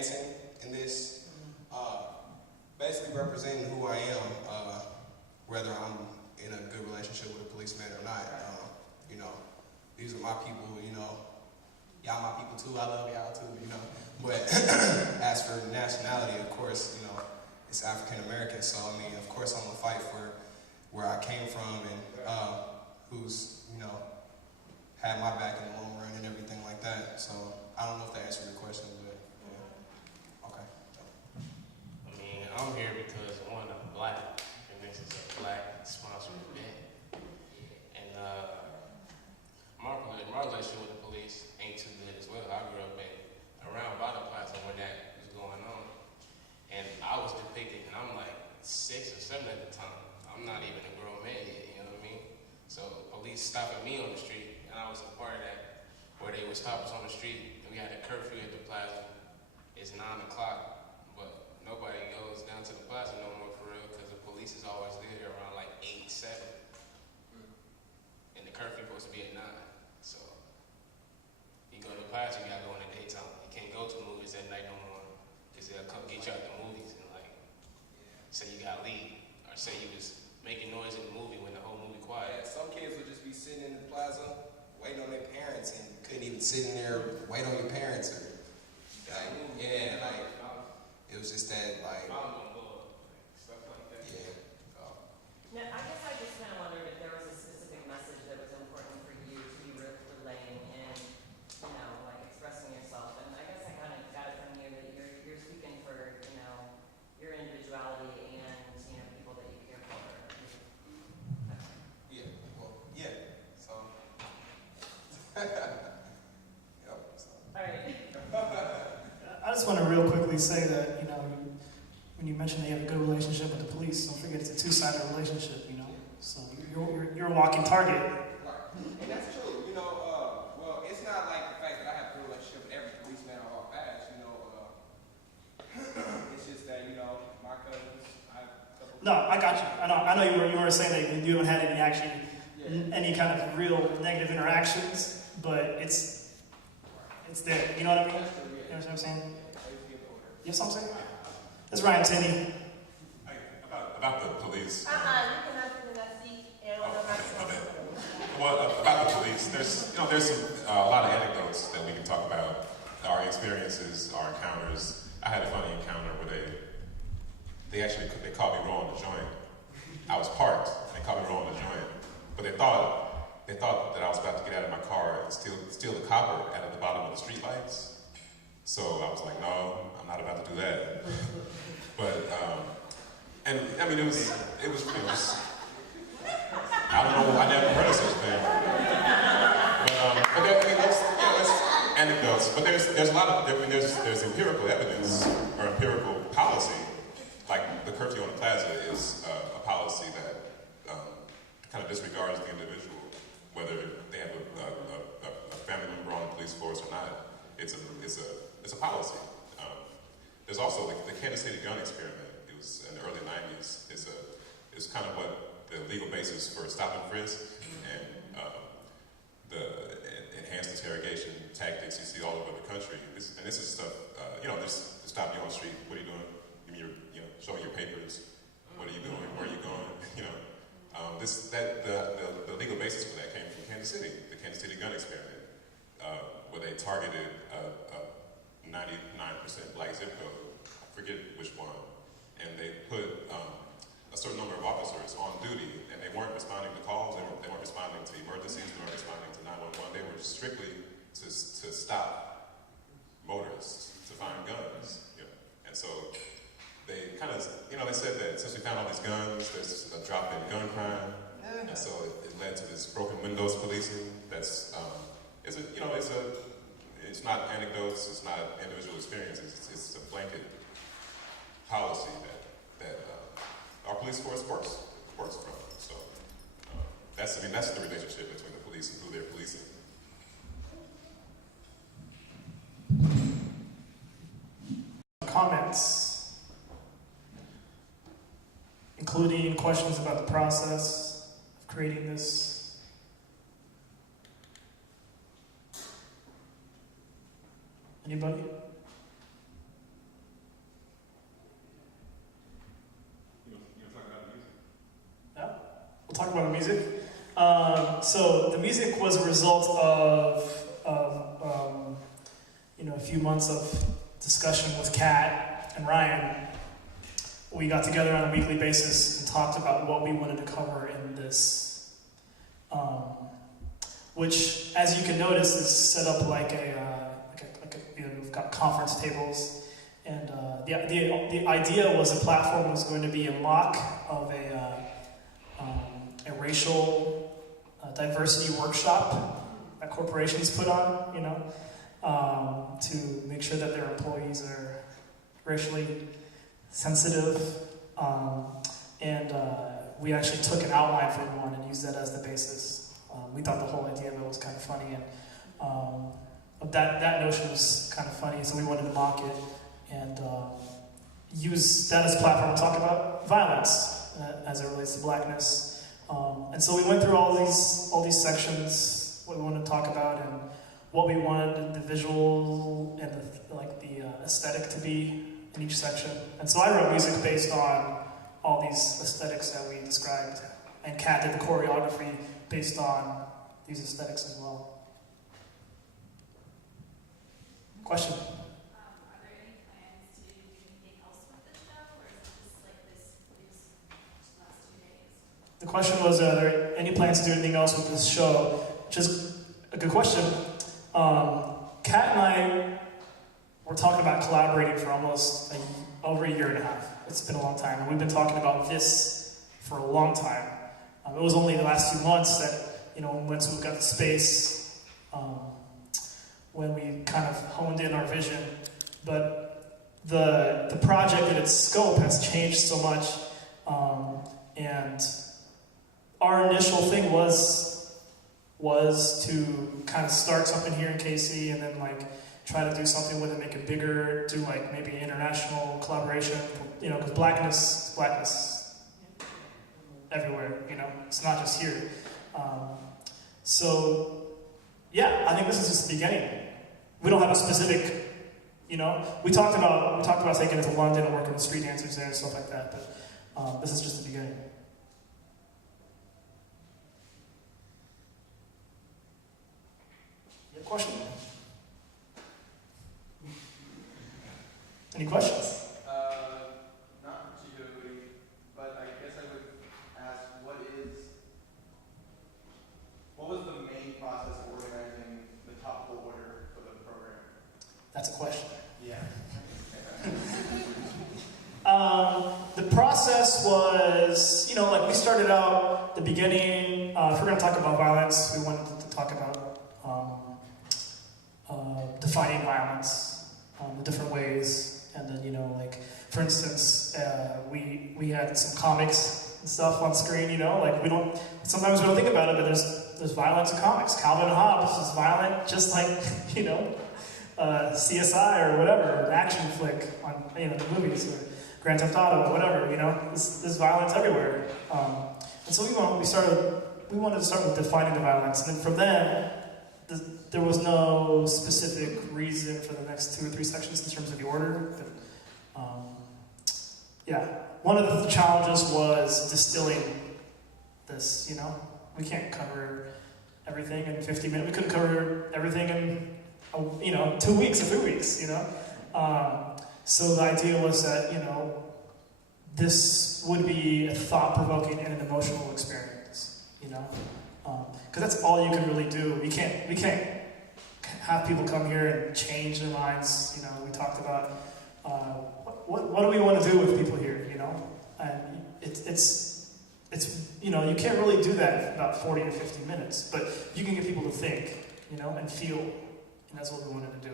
dancing in this, basically representing who I am, whether I'm in a good relationship with a policeman or not. You know, these are my people, you know. Y'all my people too, I love y'all too, you know. But as for nationality, of course, you know, it's African American, so I mean, of course I'm gonna fight for where I came from and who's, you know, had my back in the long run and everything like that. So I don't know if that answered your question, but yeah. Okay. I mean, I'm here because one, I'm black, and this is a black sponsored event. And my relationship with the police ain't too good as well. I grew up around by the plaza when that was going on. And I was depicted, and I'm like 6 or 7 at the time. I'm not even a grown man yet, you know what I mean? So police stopping me on the street, and I was a part of that, where they would stop us on the street, and we had a curfew at the plaza. It's 9 o'clock, but nobody goes down to the plaza no more for real, because the police is always there around like 8, 7. And the curfew supposed to be at 9. So you go to the plaza, you gotta go in the daytime. You can't go to movies at night no more, because they'll come get you out the movies and like say you gotta leave, or say you was making noise in the movie when the whole movie quiet. Yeah, some kids would just be sitting in the plaza waiting on their parents and couldn't even sit in there wait on your parents. Or, like, yeah, like it was just that like stuff like that. Yeah. Now, I guess I just kind of wondered if there was a specific message that was important for you to be relaying in, you know, like expressing yourself. And I guess I kind of got it from you that you're speaking for, you know, your individuality and, you know, people that you care for. Yeah. Well, yeah. So. Yep. So. All right. I just want to real quickly say that, you know, when you mention that you have a good relationship with the police, don't forget it's a two-sided relationship, you know. So you're a walking target. Right. And that's true. You know, well, it's not like the fact that I have a good relationship with every policeman I walk past, you know. It's just that, you know, my cousins, No, I got you. I know you were saying that you haven't had any kind of real negative interactions, but it's there. You know what I mean? You know what I'm saying? Yes, I'm saying. That's Ryan Tinney. About the police. You can answer in that seat and on the right. Well, about the police, there's a lot of anecdotes that we can talk about. Our experiences, our encounters. I had a funny encounter where they caught me rolling the joint. I was parked, and they caught me rolling the joint. But they thought that I was about to get out of my car and steal the copper out of the bottom of the streetlights. So I was like, no, I'm not about to do that. But and I mean, it was I don't know, I never heard of such a thing. But that's anecdotes. But there's a lot of there's empirical evidence or empirical policy. Like the curfew on the plaza is a policy that kind of disregards the individual, whether they have a family member on the police force or not. It's a policy. There's also the Kansas City gun experiment. It was in the early 90s. It's kind of what the legal basis for stop and frisk and the enhanced interrogation tactics you see all over the country. This is stuff. This to stop you on the street. What are you doing? Give me show me your papers. What are you doing? Where are you going? The legal basis for that came from Kansas City, the Kansas City gun experiment, where they targeted a 99% black zip code, I forget which one, and they put a certain number of officers on duty, and they weren't responding to calls, they weren't responding to emergencies, they weren't responding to 911, they were strictly to stop motorists, to find guns, and so they kind of, they said that since we found all these guns, there's a drop in gun crime, and so it led to this broken windows policing. That's it's not anecdotes, it's not individual experiences. It's a blanket policy that our police force works from. So that's the relationship between the police and who they're policing. Comments, including questions about the process of creating this. Anybody? talk about the music. So the music was a result of a few months of discussion with Kat and Ryan. We got together on a weekly basis and talked about what we wanted to cover in this, which, as you can notice, is set up like we've got conference tables, and the idea was the platform was going to be a mock of a racial diversity workshop that corporations put on, to make sure that their employees are racially sensitive, and we actually took an outline for one and used that as the basis. We thought the whole idea of it was kind of funny, and that notion was kind of funny, so we wanted to mock it and use that as a platform to talk about violence as it relates to blackness. And so we went through all these sections, what we wanted to talk about, and what we wanted the visual and the aesthetic to be in each section. And so I wrote music based on all these aesthetics that we described, and Kat did the choreography based on these aesthetics as well. Question? Are there any plans to do anything else with the show, or is it just like these last 2 days? The question was, are there any plans to do anything else with this show? Which is a good question. Kat and I were talking about collaborating for almost over a year and a half. It's been a long time, and we've been talking about this for a long time. It was only the last 2 months that, once we got the space, when we kind of honed in our vision. But the project and its scope has changed so much, and our initial thing was to kind of start something here in KC, and then try to do something with it, make it bigger, do maybe international collaboration, because blackness everywhere, it's not just here. So yeah, I think this is just the beginning. We don't have a specific, we talked about taking it to London and working with street dancers there and stuff like that, but this is just the beginning. You have a question? Any questions? Not particularly, but I guess I would ask, what was the main process of organizing the topical order for the program? That's a question. Yeah. The process was, we started out the beginning. If we're going to talk about violence, we wanted to talk about defining violence, the different ways. And then, for instance, we had some comics and stuff on screen, sometimes we don't think about it, but there's violence in comics. Calvin and Hobbes is violent, just like, CSI or whatever, an action flick on, the movies, or Grand Theft Auto or whatever, there's violence everywhere. And so we wanted to start with defining the violence, and then from then, there was no specific reason for the next 2 or 3 sections in terms of the order. But, one of the challenges was distilling this. We can't cover everything in 50 minutes. We couldn't cover everything in 2 weeks or 3 weeks. So the idea was that this would be a thought-provoking and an emotional experience. Because that's all you can really do. We can't have people come here and change their minds. We talked about what do we want to do with people here, and it's you can't really do that in about 40 to 50 minutes, but you can get people to think, and feel, and that's what we wanted to do.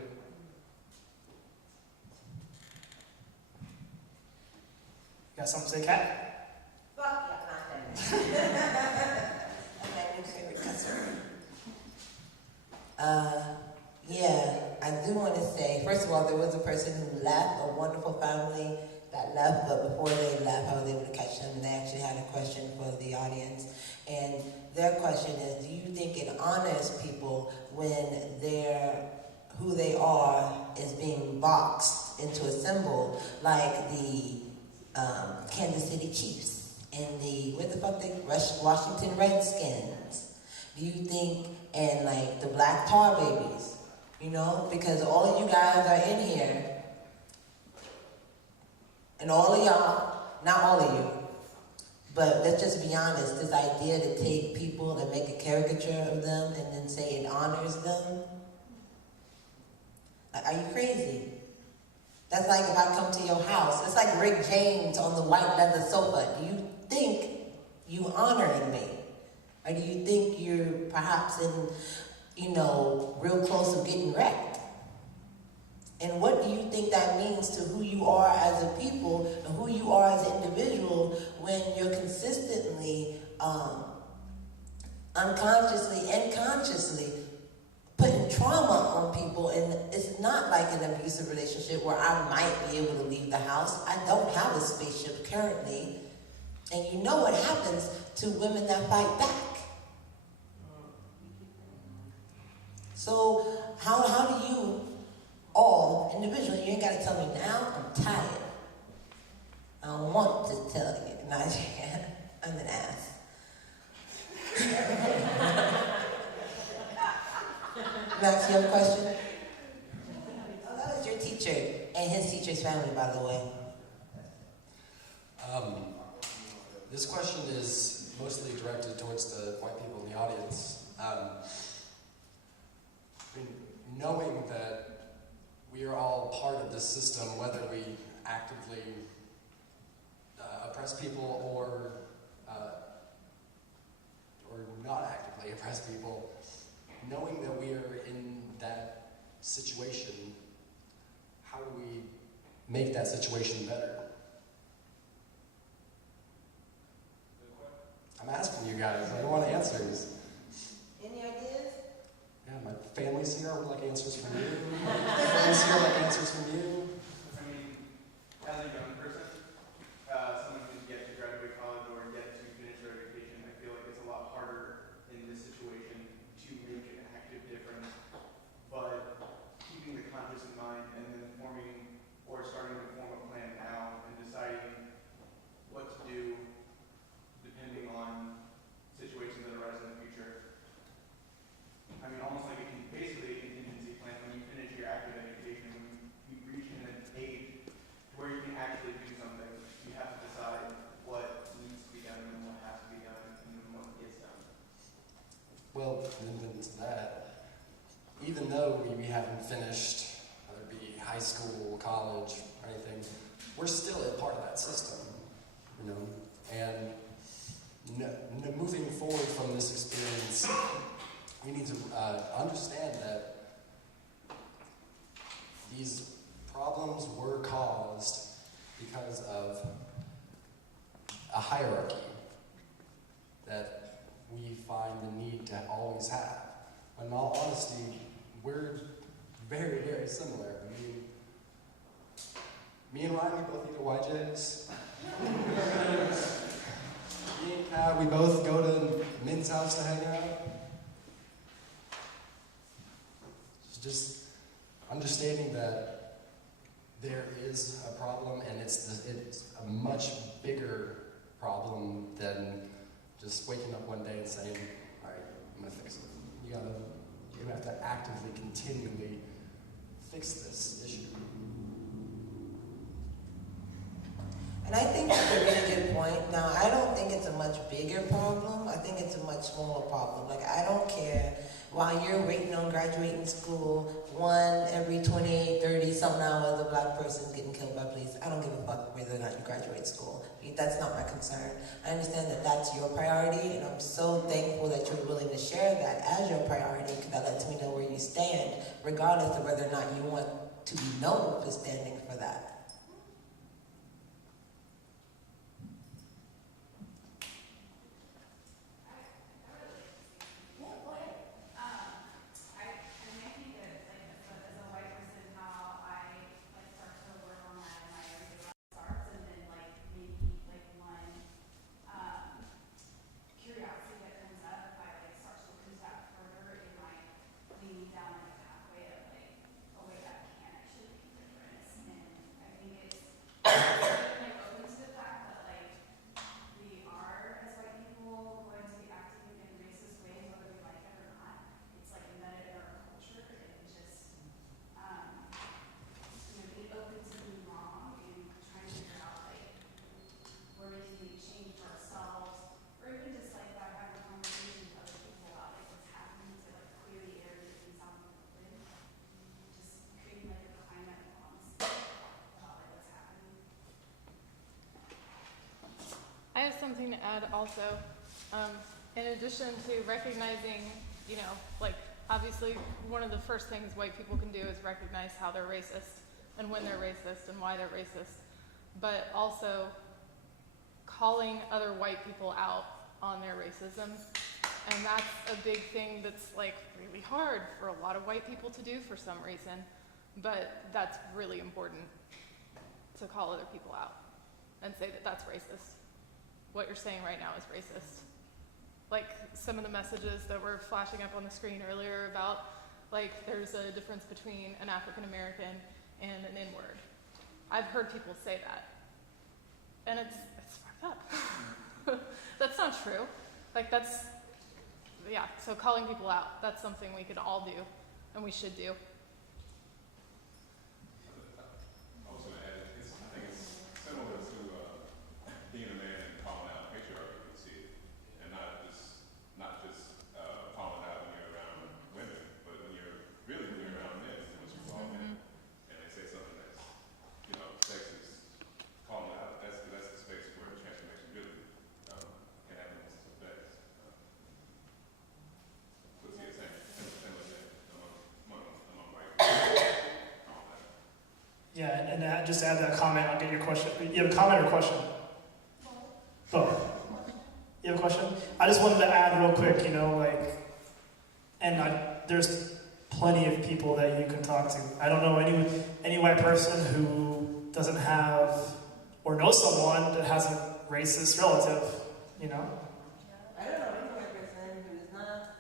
You got something to say, Kat? Fuck yeah, not that. Okay, new favorite customer. Yeah, I do want to say, first of all, there was a person who left, a wonderful family that left, but before they left, I was able to catch them, and they actually had a question for the audience. And their question is, do you think it honors people when who they are is being boxed into a symbol, like the Kansas City Chiefs and the, what the fuck they, Washington Redskins? Do you think, and like the Black Tar Babies, you know? Because all of you guys are in here, and all of y'all, not all of you, but let's just be honest, this idea to take people and make a caricature of them and then say it honors them, like, are you crazy? That's like if I come to your house, it's like Rick James on the white leather sofa. Do you think you honoring me? Or do you think you're perhaps in, you know, real close to getting wrecked? And what do you think that means to who you are as a people and who you are as an individual when you're consistently, unconsciously and consciously putting trauma on people? And it's not like an abusive relationship where I might be able to leave the house. I don't have a spaceship currently. And you know what happens to women that fight back. So how do you all individually, you ain't got to tell me now, I'm tired. I don't want to tell you. No, I'm an ass. Max, you have a question? Oh, that was your teacher and his teacher's family, by the way. This question is mostly directed towards the white people in the audience. Knowing that we are all part of this system, whether we actively oppress people or not actively oppress people, knowing that we are in that situation, how do we make that situation better? I'm asking you guys, I don't want answers. Any ideas? Yeah, my family's here, I would like answers from you. My family's here, I would like answers from you. I mean, as a young person, someone who's yet to graduate college or yet to finish their education, I feel like it's a lot harder in this situation to make an active difference. But keeping the conscious in mind and then forming or starting to form a plan now and deciding what to do depending on situations that arise in the future. I mean, almost like basically a contingency plan. When you finish your active education, when you reach an age where you can actually do something, you have to decide what needs to be done and what has to be done and then what gets done. Well, and then to that, even though we haven't finished, whether it be high school, college, or anything, we're still a part of that system, you know? And moving forward from this experience, we need to understand that these problems were caused because of a hierarchy that we find the need to always have. In all honesty, we're very, very similar. I mean, me and Ryan, we both eat at YJ's. Me and Kat, we both go to Min's house to hang out. Just understanding that there is a problem, and it's a much bigger problem than just waking up one day and saying, all right, I'm gonna fix it. You have to actively, continually fix this issue. And I think that's a really good point. Now, I don't think it's a much bigger problem. I think it's a much smaller problem. Like, I don't care. While you're waiting on graduating school, 1 every 28, 30 some hours, a black person's getting killed by police. I don't give a fuck whether or not you graduate school. That's not my concern. I understand that that's your priority, and I'm so thankful that you're willing to share that as your priority, because that lets me know where you stand, regardless of whether or not you want to be known for standing for that. to add also, in addition to recognizing, like obviously one of the first things white people can do is recognize how they're racist and when they're racist and why they're racist, but also calling other white people out on their racism. And that's a big thing that's like really hard for a lot of white people to do for some reason, but that's really important to call other people out and say that that's racist. What you're saying right now is racist. Like some of the messages that were flashing up on the screen earlier about like there's a difference between an African American and an N-word. I've heard people say that. And it's fucked up. That's not true. Like so calling people out, that's something we could all do and we should do. I was going to add, I think it's similar to being a man and calling out patriarchy, you see it, and not just calling out when you're around women, but when you're around men, when you call men, and they say something that's, sexist, calling it out. That's the space where transformation really can happen in its effects. So it's the same like that among white people. Yeah, and just to add that comment, I'll get your question. You have a comment or a question? Both. You have a question? I just wanted to add real quick, there's plenty of people that you can talk to. I don't know any white person who doesn't have, or knows someone that has a racist relative, I don't know any white person who's not.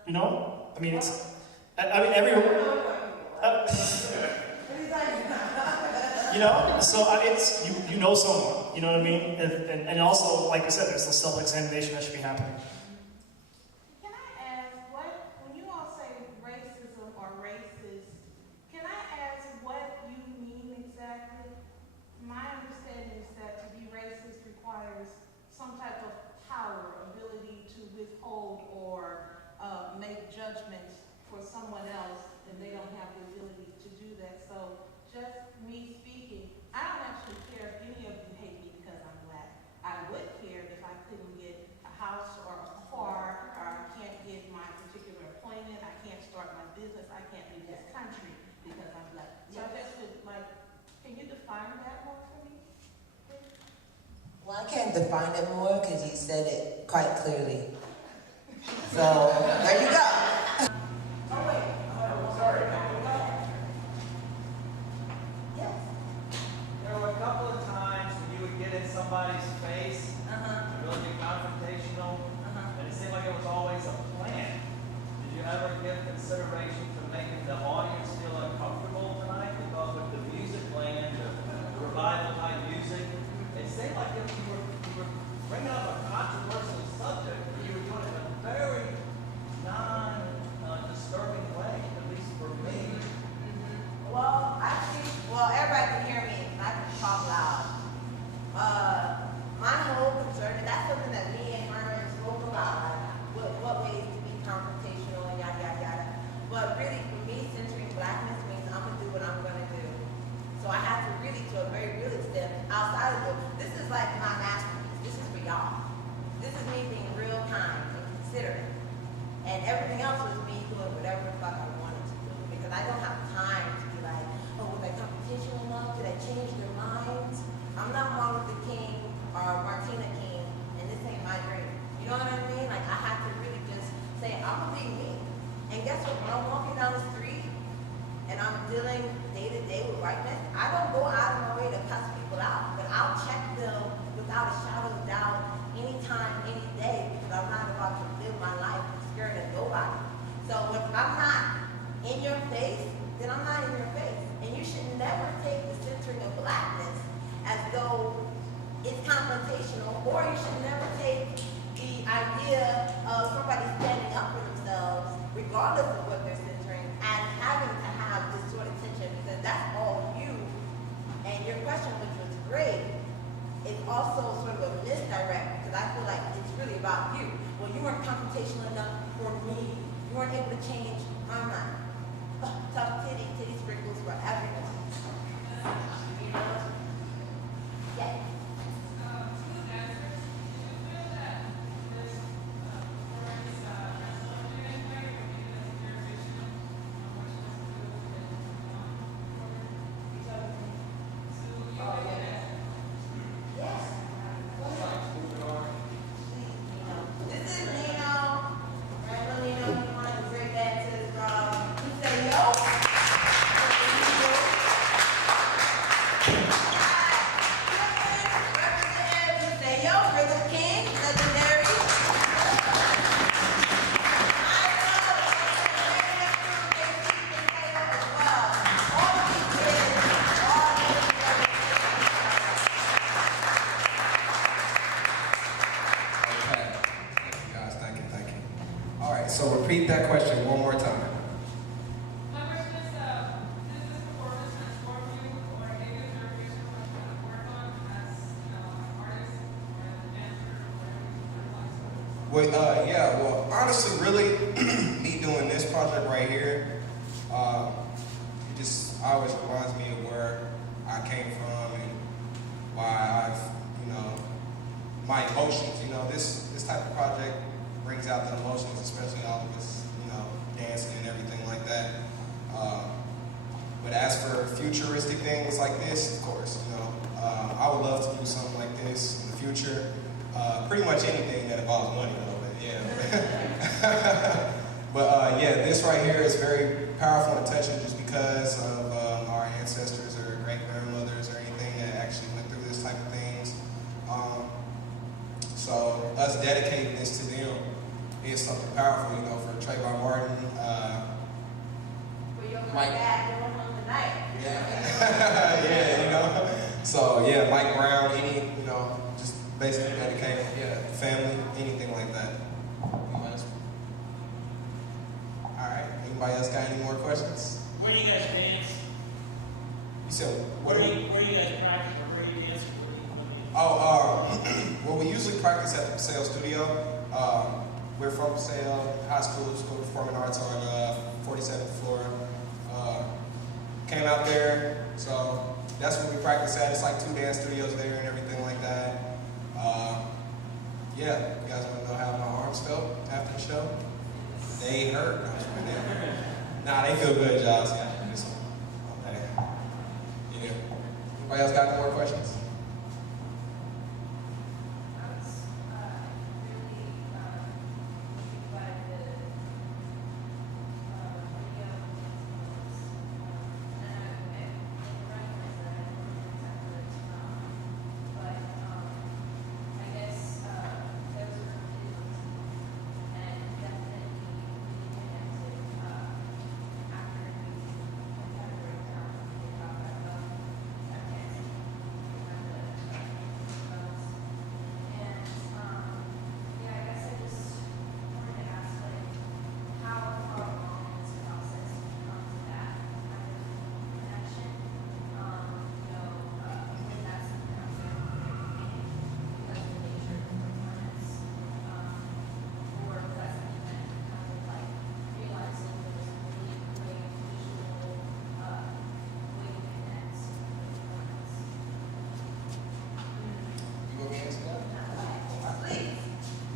Everyone. So it's you know someone, you know what I mean? And also, like I said, there's a self-examination that should be happening. Can I ask, when you all say racism or racist, can I ask what you mean exactly? My understanding is that to be racist requires some type of power, ability to withhold or make judgments for someone else, and they don't have the ability to do that. So just me speaking, I don't actually care if any of you hate me because I'm black. I would care if I couldn't get a house or a car, or I can't get my particular appointment, I can't start my business, I can't leave this country because I'm black. So I just would can you define that more for me? Well, I can't define it more because you said it quite clearly. So, there you go. Oh, wait. Sorry. Yes. There were a couple of times when you would get in somebody's face, really be confrontational, and it seemed like it was always a plan. Did you ever give consideration to making the audience feel uncomfortable tonight? Because with the music playing, the revival type music, it seemed like if you were bringing up a controversial subject, but you were doing it in a very non-disturbing way, at least for me. Well, everybody can hear me. I can talk loud. My whole concern, and that's something that me and Herman spoke about, what ways to be confrontational and yada, yada, yada. But really, for me, centering blackness means I'm going to do what I'm going to do. So I have to really, to a very real extent, outside of this is like my masterpiece. This is for y'all. This is me being real kind and considerate. And everything else was me doing whatever the fuck I wanted to do. Because I don't have time to be like, oh, was I confrontational enough? Did I change their minds? I'm not Martin Luther King or Martina King, and this ain't my dream. You know what I mean? Like, I have to really just say, I'm gonna be me. And guess what? When I'm walking down the street and I'm dealing day to day with whiteness, I don't go out of my way to cuss people out, but I'll check them without a shadow of doubt anytime, any day, because I'm not about to live my life scared of nobody. So if I'm not in your face, then I'm not in your face. And you should never take the centering of blackness as though it's confrontational, or you should never take the idea of somebody standing up for themselves, regardless of what they're centering, as having to have this sort of tension, because that's all you. And your question, which was great, is also sort of a misdirect, because I feel like it's really about you. Well, you weren't confrontational enough for me. You weren't able to change my mind. Tough titty sprinkles for everyone. You know? Yes. so repeat that question one more time. My question is, does this performance transform you, or give you a direction of what you want to work on as, you know, an artist or as a dancer or whatever you want to Yeah, well, honestly, really, me doing this project right here, it just always reminds me of where I came from and why I've, you know, my emotions, you know, this type of project brings out the emotions, especially all of us, you know, dancing and everything like that. But as for futuristic things like this, of course, you know, I would love to do something like this in the future. Pretty much anything that involves money, though, but yeah. But yeah, this right here is very powerful and touching just because of our ancestors or great-grandmothers or anything that actually went through this type of things. So us dedicating this to them is something powerful, you know, for Trayvon Martin. Mike. Yeah. Yeah, you know. So yeah, Mike Brown, any, you know, just basically dedicated, yeah, family, anything like that. Anybody else? All right. Anybody else got any more questions? Where do you guys dance? You said what? Where do you guys practice, or where do you dance? Well, we usually practice at the Paseo Studio. We're from Paseo High School of Performing Arts on 47th floor. Came out there, so that's where we practice at. It's like 2 dance studios there and everything like that. Yeah, you guys want to know how my arms felt after the show? They hurt. Nah, they feel good, Josh. Yeah. Okay. Yeah. Anybody else got any more questions?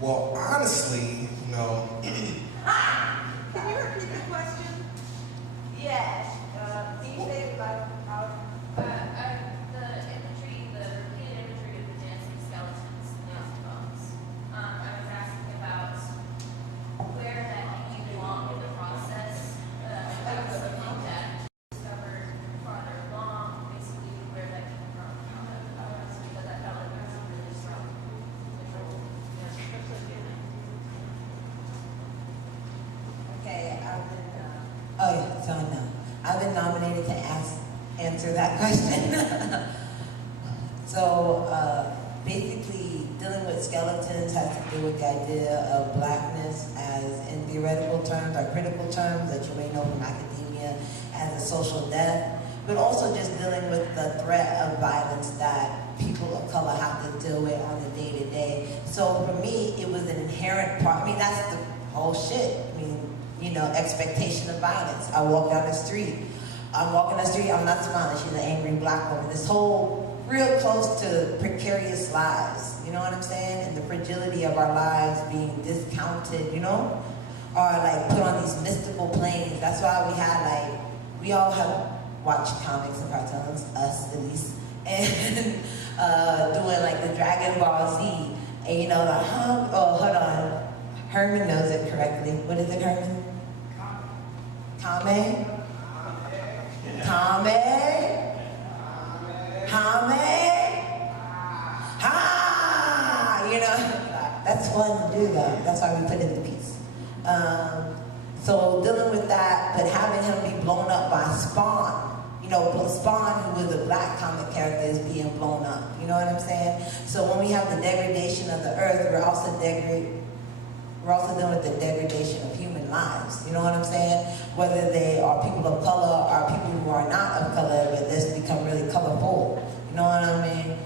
Well, honestly, you know. Can you repeat the question? Yes. Can you say it about the imagery, the repeated imagery of the dancing skeletons and bones. I was asking about where that you belong in the process. I was looking at discovered farther along, basically where that came from. Because I felt like there was really strong visual. Okay, I've been nominated to answer that question. So basically, dealing with skeletons has to do with the idea of blackness as in theoretical terms or critical terms that you may know from academia as a social death, but also just dealing with the threat of violence that people of color have to deal with on a day-to-day. So for me, it was an inherent part. I mean, that's the whole shit. I mean, you know, expectation of violence. I walk down the street. I'm walking down the street, I'm not smiling. She's an angry black woman. This whole real close to precarious lives. You know what I'm saying? And the fragility of our lives being discounted, you know? Or like put on these mystical planes. That's why we had like, we all have watched comics and cartoons, us at least, and doing like the Dragon Ball Z. And you know, the hold on. Herman knows it correctly. What is it, Herman? Kame? Ha! You know, that's fun to do though. That's why we put in the piece. So dealing with that, but having him be blown up by Spawn. You know, Spawn, who was a black comic character, is being blown up. You know what I'm saying? So when we have the degradation of the earth, we're also degrading. we're also dealing with the degradation of human lives. You know what I'm saying? Whether they are people of color or people who are not of color, but this become really colorful. You know what I mean?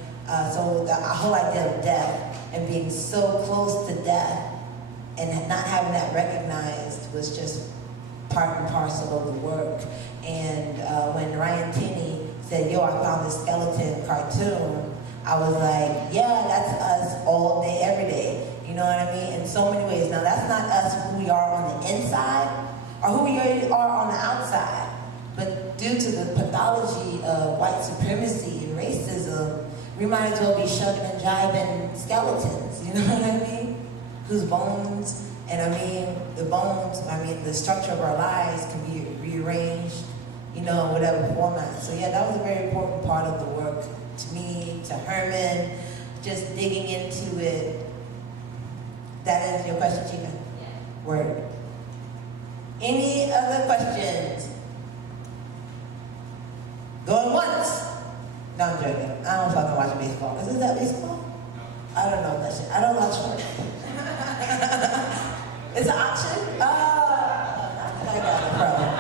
So the whole idea of death and being so close to death and not having that recognized was just part and parcel of the work. And when Ryan Tinney said, yo, I found this skeleton cartoon, I was like, yeah, that's us all day, every day. You know what I mean? In so many ways. Now, that's not us who we are on the inside or who we are on the outside. But due to the pathology of white supremacy and racism, we might as well be shucking and jiving skeletons, you know what I mean? Whose bones, and I mean, the bones, I mean, the structure of our lives can be rearranged, you know, in whatever format. So yeah, that was a very important part of the work to me, to Herman, just digging into it. That answers your question, Chica? Yeah. Word. Any other questions? Going once? No, I'm joking. I don't fucking watch baseball. Is that baseball? I don't know that shit. I don't watch it. It's an auction? I got a problem.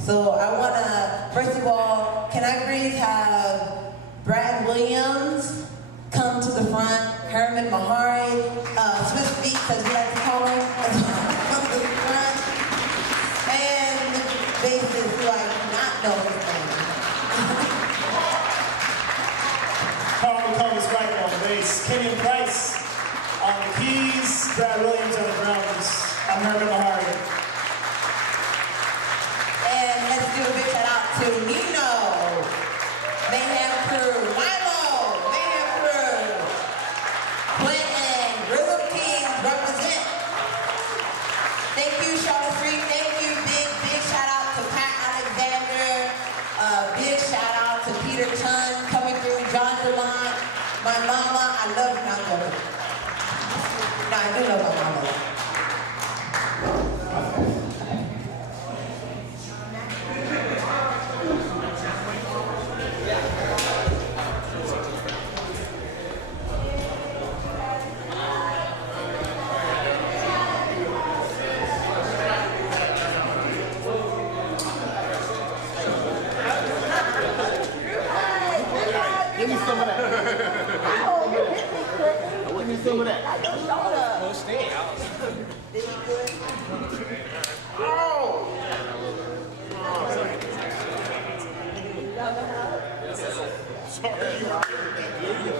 So I wanna, first of all, can I please have Brad Williams come to the front, Herman Mahari, Swiss Beats, as we like to call him, come to the front, and bassist who I do not know his name. Carl McCombs right on the bass, Kenyon Price on the keys, Brad Williams on the drums. I'm Herman Mahari. And let's do a big shout out to Nino, Mayhem Crew, Milo, Mayhem Crew, Clinton, Rhythm Kings represent. Thank you, Charlotte Street. Thank you. Big shout out to Pat Alexander. Big shout out to Peter Chun coming through, John DeLon, my mama. I love you, not joking. No, I do love my mama. Give me some of that. Oh, you hit me quick. Give me some of that. I just showed up. No stinky out. Did he good? Oh! Sorry.